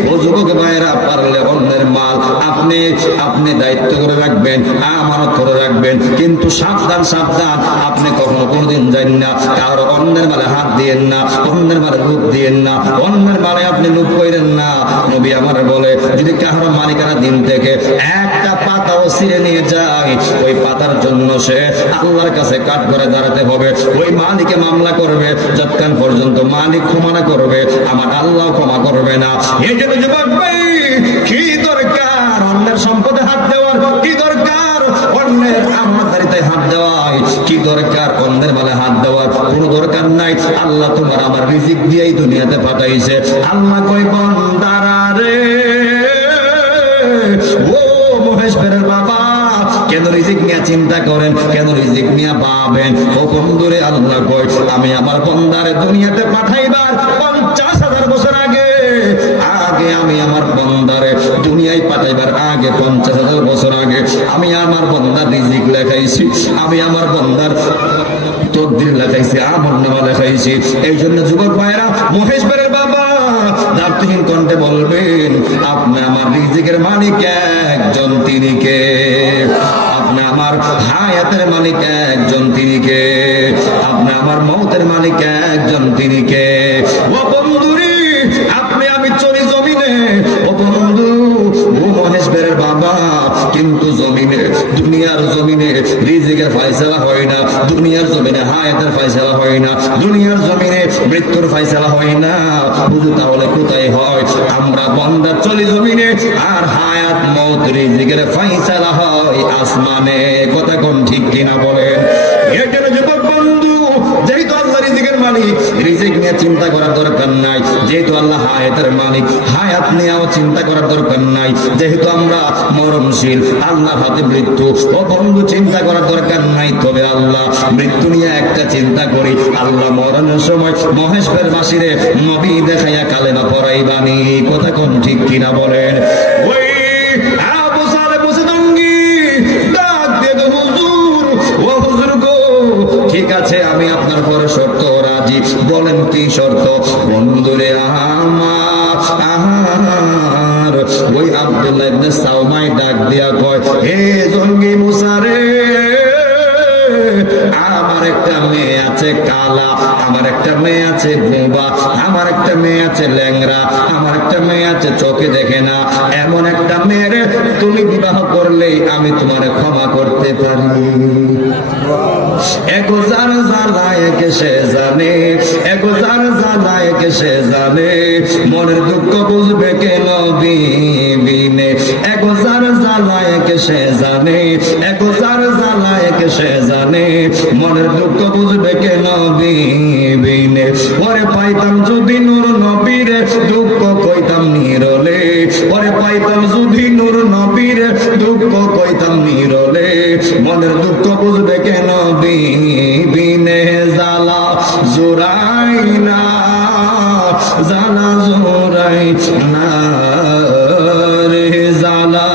ও যুবক ভাইরা, পারলে অন্যের মাল আপনি আপনি দায়িত্ব করে রাখবেন, আমানত করে রাখবেন, কিন্তু সাবধান সাবধান, আপনি কখনো কোনোদিন যান না কারো অন্যের মালে হাত দিয়েন না, অন্যের মালে লুপ দিয়েন না, অন্যের মালে আপনি লুপ করেন না। নবী আমার বলে, যদি কারো মালিকানা দিন থেকে একটা পাতাও ছিঁড়ে নিয়ে যায়, ওই পাতার জন্য সে আল্লাহর কাছে কাঠ করে দাঁড়াতে হবে, ওই মালিকে মামলা করবে, যতক্ষণ পর্যন্ত মালিক ক্ষমা না করবে আমার আল্লাহ ক্ষমা করবে না। এই জন্য যুবক ভাই, কি দরকার অন্যের সম্পদে হাত দেওয়ার, কি দরকার অন্যের আমানতদারিতে হাত দেওয়ার, কি দরকার অন্যের মালে হাত দেওয়ার, কোনো দরকার নাই। আল্লাহ তোমার আমার রিজিক দিয়েই দুনিয়াতে পাঠাইছে। আল্লাহ কই বান্দারা রে, ও মহেশপুরের বাবা, কেন রিজিক নিয়ে চিন্তা করেন, কেন রিজিক নিয়ে পাবেন? ও বন্ধুরে, আল্লাহ কই আমি আমার বান্দারে দুনিয়াতে পাঠাইবার 50,000 বছর আগে আমি আমার বান্দারে দুনিয়ায় পাঠাইবার আগে 50,000 বছর আগে আমি আমার বান্দার রিজিক লেখাইছি, আমি আমার বান্দার তকদির লেখাইছি, আমলনামা লেখাইছি। এই জন্য যুবক ভাইরা, মহেশপুরের বাবা দার্থহীন কণ্ঠে বলবেন, আপনি আমার রিজিকের মালিক একজন, তিনি কে? আপনি আমার হায়াতের মালিক একজন, তিনি কে? আপনি আমার মৌতের মালিক একজন, তিনি কে? ও বন্ধুরে, আপনি আমি চলি জমিনে, ও বন্ধু, ও মহেশপুরের বাবা, কিন্তু জমিনে, দুনিয়ার জমিনে রিজিকের ফয়সালা হয় না, দুনিয়ার জমিনে হায়াতের ফয়সালা হয় না, দুনিয়ার জমিনে মৃত্যুর ফয়সালা হয় না। বুঝু তাহলে কোথায় হয়? আমরা বান্দা চলি জমিনে, আর হায়াত মওত রিজিকের ফয়সালা হয় আসমানে। কথা কোন ঠিক কিনা বলেন? এর জন্য যুবক বন্ধু, যেহেতু আল্লাহ রিজিকের মালিক, রিজিক নিয়ে চিন্তা করার দরকার নাই। যেহেতু আল্লাহ হায়াতের মালিক, হায়াত নিয়েও চিন্তা করার দরকার নাই। যেহেতু আমরা মরণশীল, আল্লাহ হাতে মৃত্যু, ও বন্ধু চিন্তা করার দরকার নাই। তবে আল্লাহ মৃত্যু নিয়ে একটা চিন্তা করি, আল্লাহ মরণের সময় মহেশপুর বাসীরে নবী দেখাইয়া কালেমা পড়াইবানি। কথা কোন ঠিক কিনা বলেন? ওই আবু সালে বসে জঙ্গি ডাক দিয়ে গো, হুজুর, ও হুজুর গো, ঠিক আছে আমি আপনার পরে শর্ত রাজি। বলেন কি শর্ত? বন্ধুরে আমার, ওই আব্দুল্লাহ ইবনে সাওমাই ডাক দিয়া কয়, হে জঙ্গি মুসা রে, আমার একটা মেয়ে আছে কালা, আমার একটা মেয়ে আছে বোবা, আমার একটা মেয়ে আছে ল্যাংরা, আমার একটা মেয়ে আছে চোখে দেখে না। এমন একটা মেয়েরে তুমি বিবাহ করলেই আমি তোমারে ক্ষমা করতে পারি। এগো যার জ্বালায় কে সে জানে, এগো যার জ্বালায় কে সে জানে, মনের দুঃখ বুঝবে কে নবী বিনে। এগো যার জ্বালায় কে সে জানে, এগো যার জ্বালায় কে সে জানে, মনের দুঃখ বুঝবে কে নবী বিনে। ওরে পাইতাম যদি নূর নবীরে, দুঃখ কইতাম নিরলে। ওরে পাইতাম যদি নূর নবীরে, দুঃখ কইতাম নিরলে। মনের দুঃখ বুঝবে কে নবী বিনে। জ্বালা জোড়াই না, জ্বালা জোড়াই না রে, জ্বালা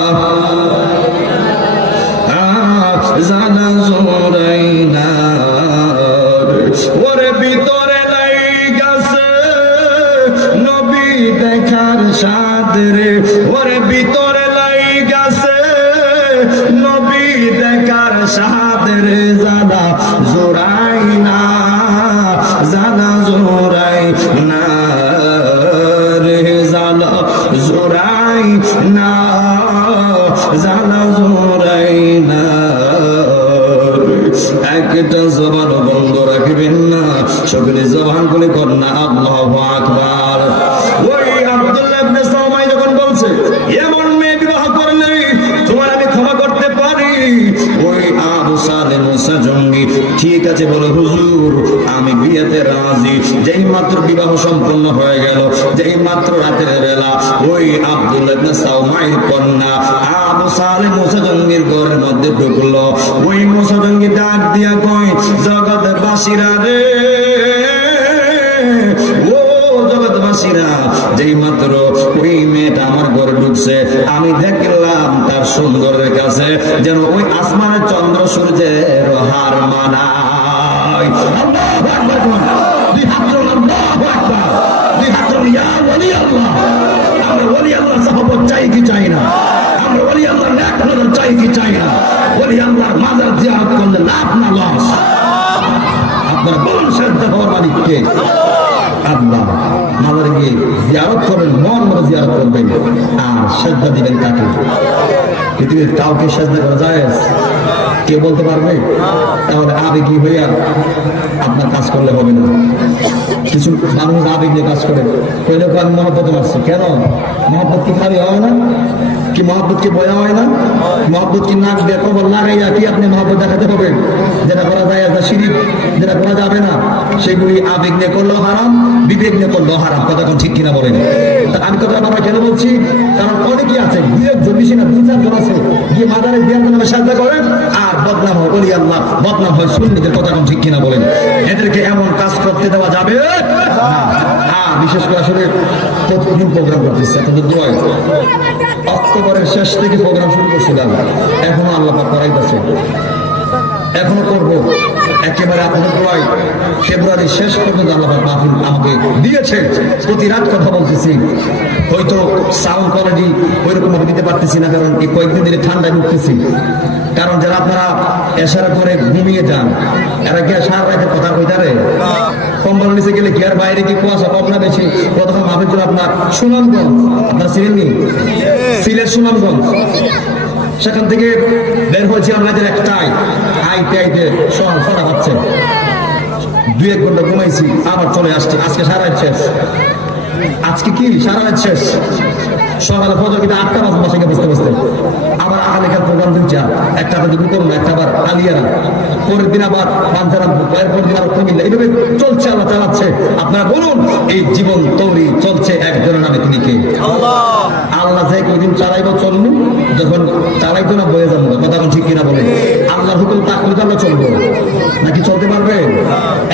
জ্বালা জোড়াই না। ওরে ভিতরে লাই গেছে নবী দেখার স্বাদ রে, ওরে ভিতরে লাই গেছে নবী দেখার স্বাদ রে। জ্বালা জোড়াই না, জ্বালা জোড়াই না রে, জ্বালা জোড়াই না, জ্বালা জোড়াই না। একটা জবান বন্ধ রাখবেন না, সকলে জবান বলে কন্যা আল্লাহু আকবার। ওই আব্দুল্লাহ ইবনে সাওমাই যখন বলছে, এমন মেয়ে বিবাহ করলে তোমার আমি ক্ষমা করতে পারি, ওই আবু সালে মুসা জঙ্গি ঠিক আছে বলে, হুজুর আমি বিয়েতে রাজি। যেই মাত্র বিবাহ সম্পন্ন হয়ে গেল, যেই মাত্র রাতের বেলা ওই আব্দুল্লাহ ইবনে সাওমাইর কন্যা আবু সালে মুসা জঙ্গির ঘরের মধ্যে ঢুকলো। ওই মুসা জঙ্গি ডাক দিয়া কয়, জগৎবাসীরা রে, ও জগৎবাসীরা, যেই মাত্র ওই মেয়েটা আমার ঘরে ঢুকছে, আমি দেখলাম তার সুন্দরের কাছে যেন ওই আসমানের চন্দ্র সূর্যের হার মানায়। আল্লাহু আকবার, দুই হাত তুলুন, আল্লাহু আকবার, দুই হাত তুলুন, ইয়া ওলি আল্লাহ। আমরা ওলি আল্লাহর সাহাবত চাই কি চাই না? আমরা ওলি আল্লাহর নেক নজর চাই কি চাই না? ওলি আল্লাহর মাজার জিয়ারত করলে লাভ না লস? আপনারা বলুন, শ্রদ্ধা হওয়ার মালিক কে? আল্লাহ। মাজারে গিয়ে জিয়ারত করবেন, মন মতো জিয়ারত করবেন, আর শ্রদ্ধা দিবেন কাকে? পৃথিবীর কাউকে শ্রদ্ধা করা যায়? কে বলতে পারবে? তাহলে আবেগী হইয়া আপনার কাজ করলে হবে না। কিছু মানুষ আবেগ নিয়ে কাজ করে, কইলে আমি মহব্বত মারছি। কেন? মহব্বত কি খালি হয় না? কি মহব্বত কি বয়া হয় না? মহব্বত কি নাক দিয়ে কবর লাগাইয়া কি আপনি মহব্বত দেখাতে হবেন? যেটা করা যায় একটা শিরিক, যেটা করা যাবে না, সেগুলি আবেগ নিয়ে করলেও হারাম, বিবেক নিয়ে করলেও হারাম। কথা কোন ঠিক কিনা বলেন? আমি কথা বাবা কেন বলছি? কারণ অনেকে আছে, বেশি না, 2-4 জন আছে, গিয়ে মাজারে দিয়ে নামে সাজদা করেন আর বদনাম হয় ওলি আল্লাহ, বদনাম হয় সুন্নিদের। কথা কোন ঠিক কিনা বলেন? এদেরকে এমন কাজ করতে দেওয়া যাবে না। হ্যাঁ, বিশেষ করে আসলে প্রতিদিন প্রোগ্রাম করতেছে, আপনাদের দোয়া। অক্টোবরের শেষ থেকে প্রোগ্রাম শুরু করছিলাম, এখনো আল্লাহ পাক করাইতেছে, এখনো করবো। একেবারে আপনাদের দোয়ায় ফেব্রুয়ারির শেষ পর্যন্ত আল্লাহ পাক মাহফিল আমাকে দিয়েছে। প্রতি রাত কথা বলতেছি, হয়তো সাউন্ড কোয়ালিটি ওইরকম ভাবে দিতে পারতেছি না, কারণ এই কয়েকদিন ধরে ঠান্ডায় উঠতেছি। কারণ যারা আপনারা এসার পরে ঘুমিয়ে যান, এরা কি সারা রাতে কথা কইতারে? কম্বল নিচে গেলে কি আর বাইরে কি কুয়াশা কম না বেশি? প্রথম মাহফিল ছিল আপনার সুনামগঞ্জ, আপনার সিলেননি, সিলেট সুনামগঞ্জ। সেখান থেকে বের হয়েছি আমাদের একটাই, আইতে আইতে সরা পাচ্ছে, 2-1 ঘন্টা ঘুমাইছি, আবার চলে আসছি। আজকে সারা রাত শেষ। আজকে কি সারা রাত শেষ? সকালে ফজর কিন্তু 8টা বাজে বাসাকে বসতে বসতে। আবার আগামীকাল প্রোগ্রাম দিচ্ছে, একটা দুটো করুন, একটা আবার আলিয়ারা, পরের দিন আবার পাঞ্জারা, এরপর দিন আবার কুমিল্লা। এইভাবে চলছে, আল্লাহ চালাচ্ছে। আপনারা বলুন, এই জীবন তৈরি চলছে একজনের নামে, তিনি কে? আল্লাহ। যে কদিন চালাইব চলবো, যখন চালাইতো না বয়ে যাবো। কথা ঠিক কিনা বলে? আল্লাহর হুকুম তাকলে তো আমরা চলবো, নাকি চলতে পারবে?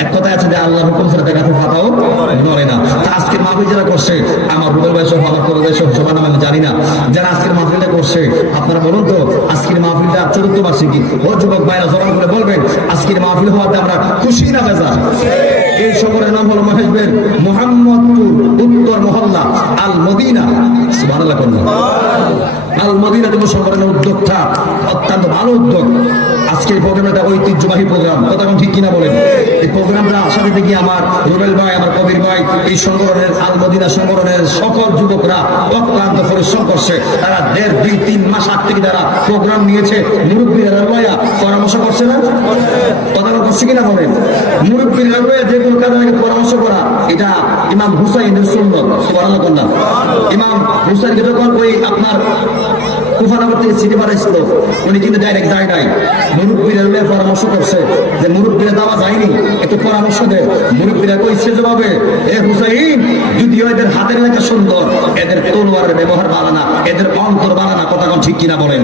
এক কথা আছে যে আল্লাহর হুকুম ছাড়া গাছে ফাটাও নড়ে না। আজকে মাহফিল যারা করছে, আমার রুবেল ভাই সহ, আমার করে ভাই সহ, সবার নাম আমি জানি না, যারা আজকের মাহফিলটা করছে, আপনারা বলুন তো, আজকের মাহফিলটা 4th বার্ষিকী। ও যুবক ভাইরা জবান করে বলবেন, আজকের মাহফিল হওয়াতে আমরা খুশি না বেজা? এই শহরের নাম হলো মহেশবের মোহাম্মদপুর উত্তর মহল্লা আল মদিনা। সুবহানাল্লাহ। আল মদিনা যুব সংগঠনের উদ্যোগটা অত্যন্ত ভালো উদ্যোগ। আজকের প্রোগ্রামটা ঐতিহ্যবাহী প্রোগ্রাম। কথা ঠিক কিনা বলেন? এই প্রোগ্রামটা আসাতে থেকে আমার রুবেল ভাই, আমার কবির ভাই, এই সংগঠনের আল মদিনা সংগঠনের সকল যুবকরা অক্লান্ত পরিশ্রম করছে। তারা 1.5-2-3 মাস আগ থেকে তারা প্রোগ্রাম নিয়েছে, মুরব্বীরা লয়া পরামর্শ করছে না? কথা করছে কিনা বলেন? মুরব্বীরা লয়া যে কোনো কাজে পরামর্শ করা, এটা ইমাম হুসাইনের সুন্নাত। সুবহানাল্লাহ। ইমাম হুসাইনকে যখন ওই আপনার কুফানগর থেকে সিটি পাঠাইছিল, উনি কিন্তু ডাইরেক্ট যায় নাই, মুরব্বীরা পরামর্শ করছে যে মুরব্বীরা যাওয়া যায়নি, একটু পরামর্শ দেয়। মুরব্বীরা কইছে জবাবে, এ হুসাইন, যদিও এদের হাতের লেখা সুন্দর, এদের তলোয়ারের ব্যবহার বানানা, এদের অন্তর বানানা। কথা কোন ঠিক কিনা বলেন?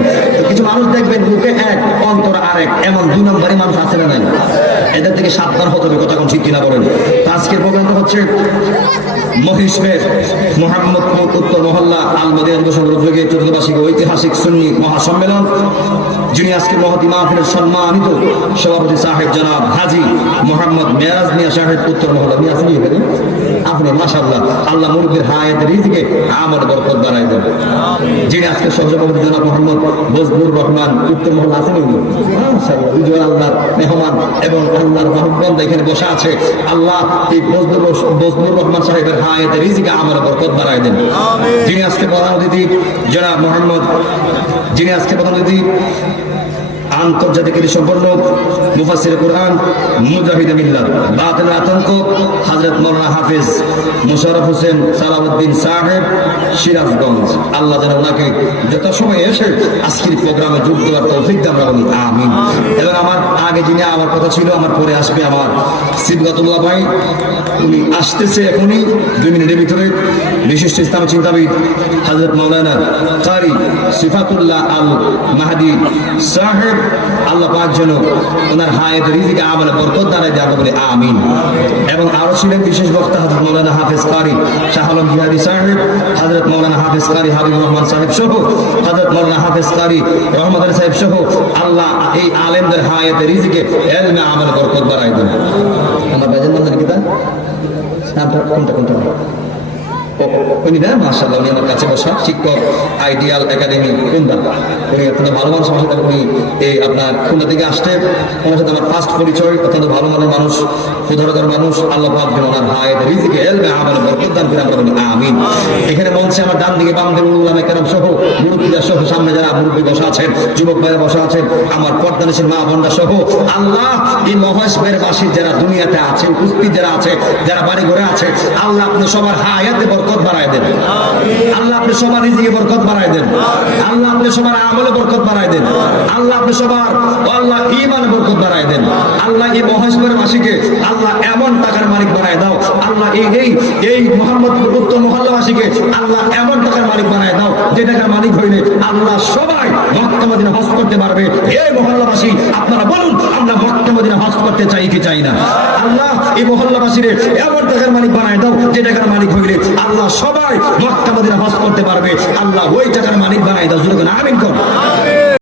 কিছু মানুষ দেখবেন মুখে এক, অন্তর আরেক, এমন 2 নম্বরই মানুষ আছে না নাই? এদের থেকে সাবধান হতে হবে। কথা কোন ঠিক কিনা বলেন? আজকের প্রোগ্রামটা হচ্ছে মহিষমের মোহাম্মদপুর উত্তর মহল্লা আল মদিনা উদ্যোগে 14th বার্ষিক ঐতিহাসিক সুন্নি মহাসম্মেলন, যিনি আজকে মহতি মাহফিলের সম্মানিত সভাপতি সাহেব জনাব হাজী মোহাম্মদ মেরাজ মিয়া সাহেব উত্তর মহল্লা। মিয়া আসেন এখানে আপনি? মাশাআল্লাহ। আল্লাহ মুরব্বির হায়াতের রিজিকে আমল বরকত বাড়ায় দেন। যিনি আজকে সহসভাপতি জনাব মোহাম্মদ বজলুর রহমান উত্তর মহল্লা আছেন, উনি মাশাআল্লাহ বিজয় আল্লাহর মেহমান এবং আল্লাহর মাহবুব এখানে বসে আছে। আল্লাহ এই বজলুর রহমান সাহেবের হায়াতের রিজিকে আমল বরকত বাড়ায় দেন। যিনি আজকে প্রধান অতিথি জনাব মোহাম্মদ, যিনি আজকে প্রধান অতিথি আন্তর্জাতিক সম্পন্ন মুফাসসির কুরআন, মুজাহিদে মিল্লাত, বাতিলের আতঙ্ক হযরত মাওলানা হাফেজ মোশাররফ হোসেন সালাউদ্দিন সাহেব সিরাজগঞ্জ। আল্লাহ যেন ওনাকে যথাসময়ে এসে আজকের প্রোগ্রামে যোগ দেওয়ার তৌফিক দান করুন, আমিন। এবং আমার আগে যিনি আমার কথা ছিল, আমার পরে আসবে আমার সিবগাতুল্লাহ ভাই, উনি আসতেছে এখনই 2 মিনিটের ভিতরে। বিশিষ্ট ইসলামী চিন্তাবিদ হযরত মাওলানা কারি সিফাতুল্লাহ আল মাহদি সাহেব, আল্লাহ পাক যেন ওনার আপনার হায়াত রিজিকে আমলে বরকত দাঁড়ায় দিয়ে আমরা বলি আমিন। এবং আরো ছিলেন বিশেষ বক্তা হযরত মাওলানা হাফেজ কারি শাহ আলম জিহাদি সাহেব, হযরত মাওলানা হাফেজ কারি হাবিবুর রহমান সাহেব সহ, হযরত মাওলানা হাফেজ কারি রহমত আলী সাহেব সহ আল্লাহ এই আলেমদের হায়াত রিজিকে ইলমে আমলে বরকত বাড়ায় দেন। আমার ভাইজান বলেন কি তা নামটা কোনটা উনি না মাশাআল্লাহ, উনি আমার কাছে বসা শিক্ষক আইডিয়াল একাডেমি খুলনা, উনি অত্যন্ত ভালো মানুষ। আমার সাথে উনি এই আপনার খুলনা থেকে আসতে ওনার সাথে আমার ফার্স্ট পরিচয়। অত্যন্ত ভালো মানের মানুষ, উদারতার মানুষ। আল্লাহ পাক যেন ওনার হায়াত রিজিকে ইলমে আমলে বরকত দান করে আমরা বলি আমিন। এখানে মঞ্চে আমার ডান দিকে বাম দিকে উলামায়ে কেরাম সহ মুরব্বিরা সহ সামনে যারা মুরব্বি বসা আছেন, যুবক ভাইরা বসা আছেন, আমার পর্দানিসীন মা বোনরা সহ আল্লাহ এই মহেশবের বাসী যারা দুনিয়াতে আছে, উপস্থিত যারা আছে, যারা বাড়ি ঘরে আছে, আল্লাহ আপনি সবার হায়াতে বরকত বাড়ায় দেন। আল্লাহ আপনি সবার রিজিকে বরকত বাড়ায় দেন। আল্লাহ আপনি সবার আমলে বরকত বাড়ায় দেন। আল্লাহ আপনি সবার আল্লাহ ঈমানে বরকত বাড়ায় দেন। আল্লাহ এই মহেশবের বাসীকে আল্লাহ এমন টাকার মালিক বানায় দাও। আল্লাহ এই মোহাম্মদপুর উত্তর মহল্লাবাসীকে আল্লাহ এমন টাকার মালিক বানায় দাও যে টাকার মালিক হইলে আল্লাহ সবাই মক্কা মদিনা হজ করতে পারবে। এই মহল্লাবাসী আপনারা বলুন আমরা মক্কা মদিনা হজ করতে চাই কি চাই না? আল্লাহ এই মহল্লাবাসীরে এমন টাকার মালিক বানায় দাও যে টাকার মালিক হইলে আল্লাহ সবাই মক্কা মদিনা হজ করতে পারবে। আল্লাহ ওই টাকার মালিক বানায় দাও। আমিন কর।